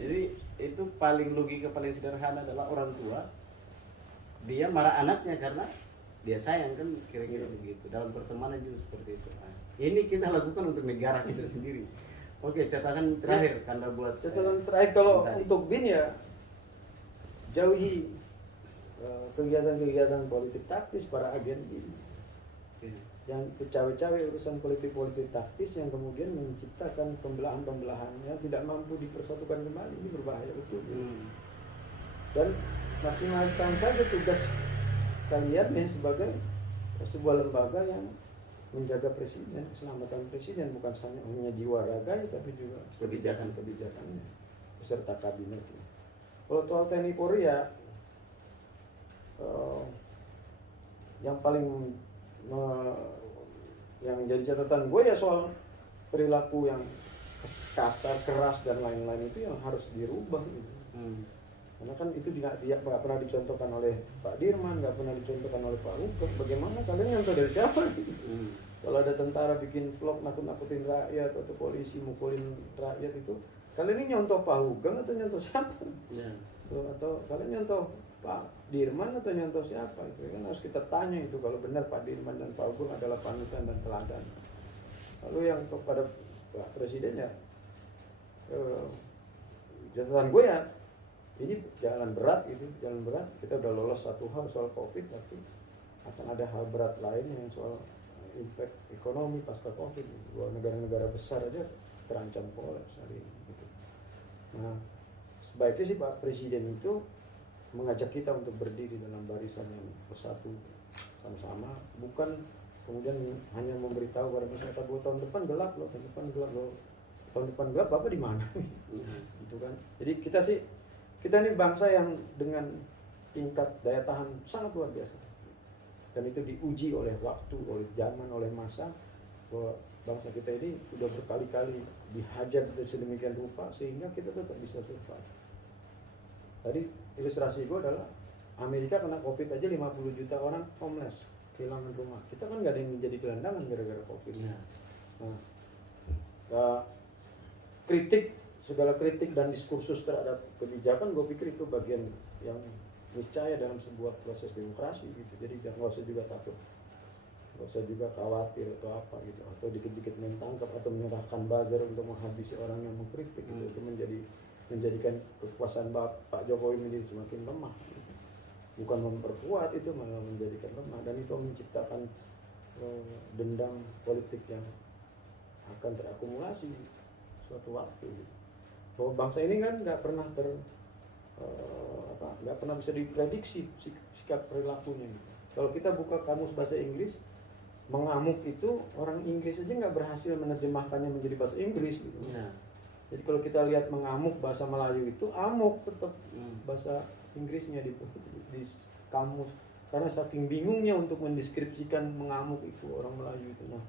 Jadi itu paling logika paling sederhana adalah orang tua dia marah anaknya karena dia sayang, kan kira-kira begitu. Dalam pertemanan juga seperti itu. Ini kita lakukan untuk negara kita sendiri. Oke, catatan terakhir Kanda buat. Catatan terakhir kalau untuk BIN ya, jauhi kegiatan-kegiatan politik taktis para agen BIN. Yang cawe-cawe urusan politik taktis yang kemudian menciptakan pembelahan-pembelahan yang tidak mampu dipersatukan kembali, ini berbahaya betul. Dan maksimalkan saja tugas kalian ya sebagai sebuah lembaga yang menjaga presiden, keselamatan presiden, bukan hanya jiwa raga tapi juga kebijakannya beserta kabinetnya. Kalau soal TNI Polri ya yang paling yang jadi catatan gue ya soal perilaku yang kasar, keras dan lain-lain itu yang harus dirubah gitu. Karena kan itu dia nggak pernah dicontohkan oleh Pak Dirman, nggak pernah dicontohkan oleh Pak Hukum. Bagaimana kalian nyontoh dari siapa? Kalau ada tentara bikin vlog nakut-nakutin rakyat atau polisi mukulin rakyat itu, kalian ini nyontoh Pak Hukum atau nyontoh siapa? Atau kalian nyontoh Pak Dirman atau nyontoh siapa? Itu kan harus kita tanya itu kalau benar Pak Dirman dan Pak Hukum adalah panutan dan teladan. Lalu yang kepada Pak Presiden ya, catatan gue ya, ini jalan berat gitu, jalan berat. Kita udah lolos satu hal soal COVID, tapi akan ada hal berat lain yang soal impact ekonomi pasca COVID. Dua negara-negara besar aja terancam kolaps hari ini. Gitu. Nah, sebaiknya sih Pak Presiden itu mengajak kita untuk berdiri dalam barisan yang bersatu sama-sama, bukan kemudian hanya memberitahu kepada masyarakat bahwa tahun depan gelap loh, tahun depan gelap Bapak di mana? Gitu kan. Jadi kita ini bangsa yang dengan tingkat daya tahan sangat luar biasa. Dan itu diuji oleh waktu, oleh zaman, oleh masa, bahwa bangsa kita ini sudah berkali-kali dihajar sedemikian rupa sehingga kita tetap bisa survive. Tadi ilustrasi gue adalah Amerika kena COVID aja 50 juta orang homeless, kehilangan rumah. Kita kan nggak ada yang menjadi gelandangan gara-gara COVID. Segala kritik dan diskursus terhadap kebijakan, gue pikir itu bagian yang niscaya dalam sebuah proses demokrasi gitu. Jadi nggak usah juga takut, nggak usah juga khawatir atau apa gitu, atau dikit-dikit main tangkap atau menyerahkan buzzer untuk menghabisi orang yang mengkritik gitu. Itu menjadikan kekuasaan Pak Jokowi menjadi semakin lemah. Bukan memperkuat, itu malah menjadikan lemah, dan itu menciptakan dendam politik yang akan terakumulasi suatu waktu. Bahwa bangsa ini kan nggak pernah nggak pernah bisa diprediksi sikap perilakunya. Kalau kita buka kamus bahasa Inggris, mengamuk itu orang Inggris aja nggak berhasil menerjemahkannya menjadi bahasa Inggris gitu. Jadi kalau kita lihat mengamuk bahasa Melayu itu amuk tetap bahasa Inggrisnya di kamus, karena saking bingungnya untuk mendeskripsikan mengamuk itu orang Melayu itu. Nah,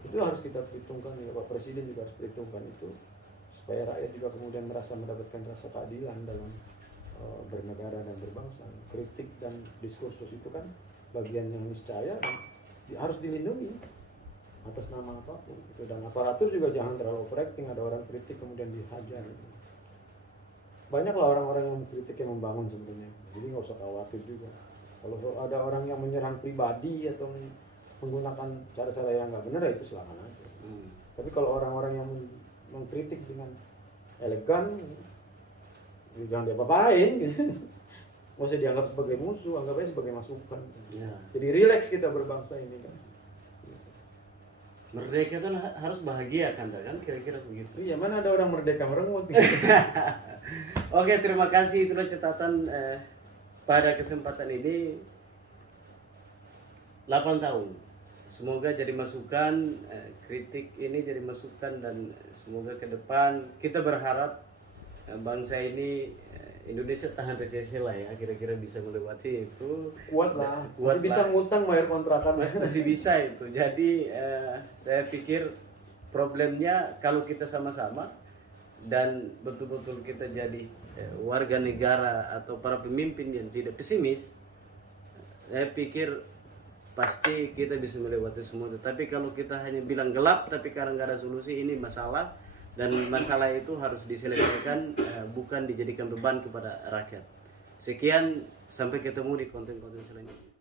itu harus kita perhitungkan ya, Pak Presiden juga harus perhitungkan itu, supaya rakyat juga kemudian merasa mendapatkan rasa keadilan dalam bernegara dan berbangsa. Kritik dan diskursus itu kan bagian yang niscaya dan harus dilindungi atas nama apapun gitu. Dan aparatur juga jangan terlalu overacting, ada orang kritik kemudian dihajar gitu. Banyaklah orang-orang yang kritik yang membangun sebenarnya, jadi nggak usah khawatir juga. Kalau ada orang yang menyerang pribadi atau menggunakan cara-cara yang nggak benar, itu silakan aja. Tapi kalau orang-orang yang mengkritik dengan elegan, jangan diapa-apain gitu. Nggak usah dianggap sebagai musuh, anggap aja sebagai masukan. Jadi rileks kita berbangsa ini kan. Merdeka kan harus bahagia kan kira-kira begitu. Iya, mana ada orang merdeka merengut. Oke, terima kasih, itulah catatan pada kesempatan ini 8 tahun. Semoga jadi masukan, kritik ini jadi masukan, dan semoga ke depan kita berharap bangsa ini, Indonesia tahan resesi lah ya, kira-kira bisa melewati itu. Kuat lah, masih bisa ngutang bayar kontrakan. Masih bisa itu. Jadi saya pikir problemnya kalau kita sama-sama dan betul-betul kita jadi warga negara atau para pemimpin yang tidak pesimis, saya pikir pasti kita bisa melewati semua itu. Tapi kalau kita hanya bilang gelap tapi karena nggak ada solusi, ini masalah, dan masalah itu harus diselesaikan, bukan dijadikan beban kepada rakyat. Sekian, sampai ketemu di konten-konten selanjutnya.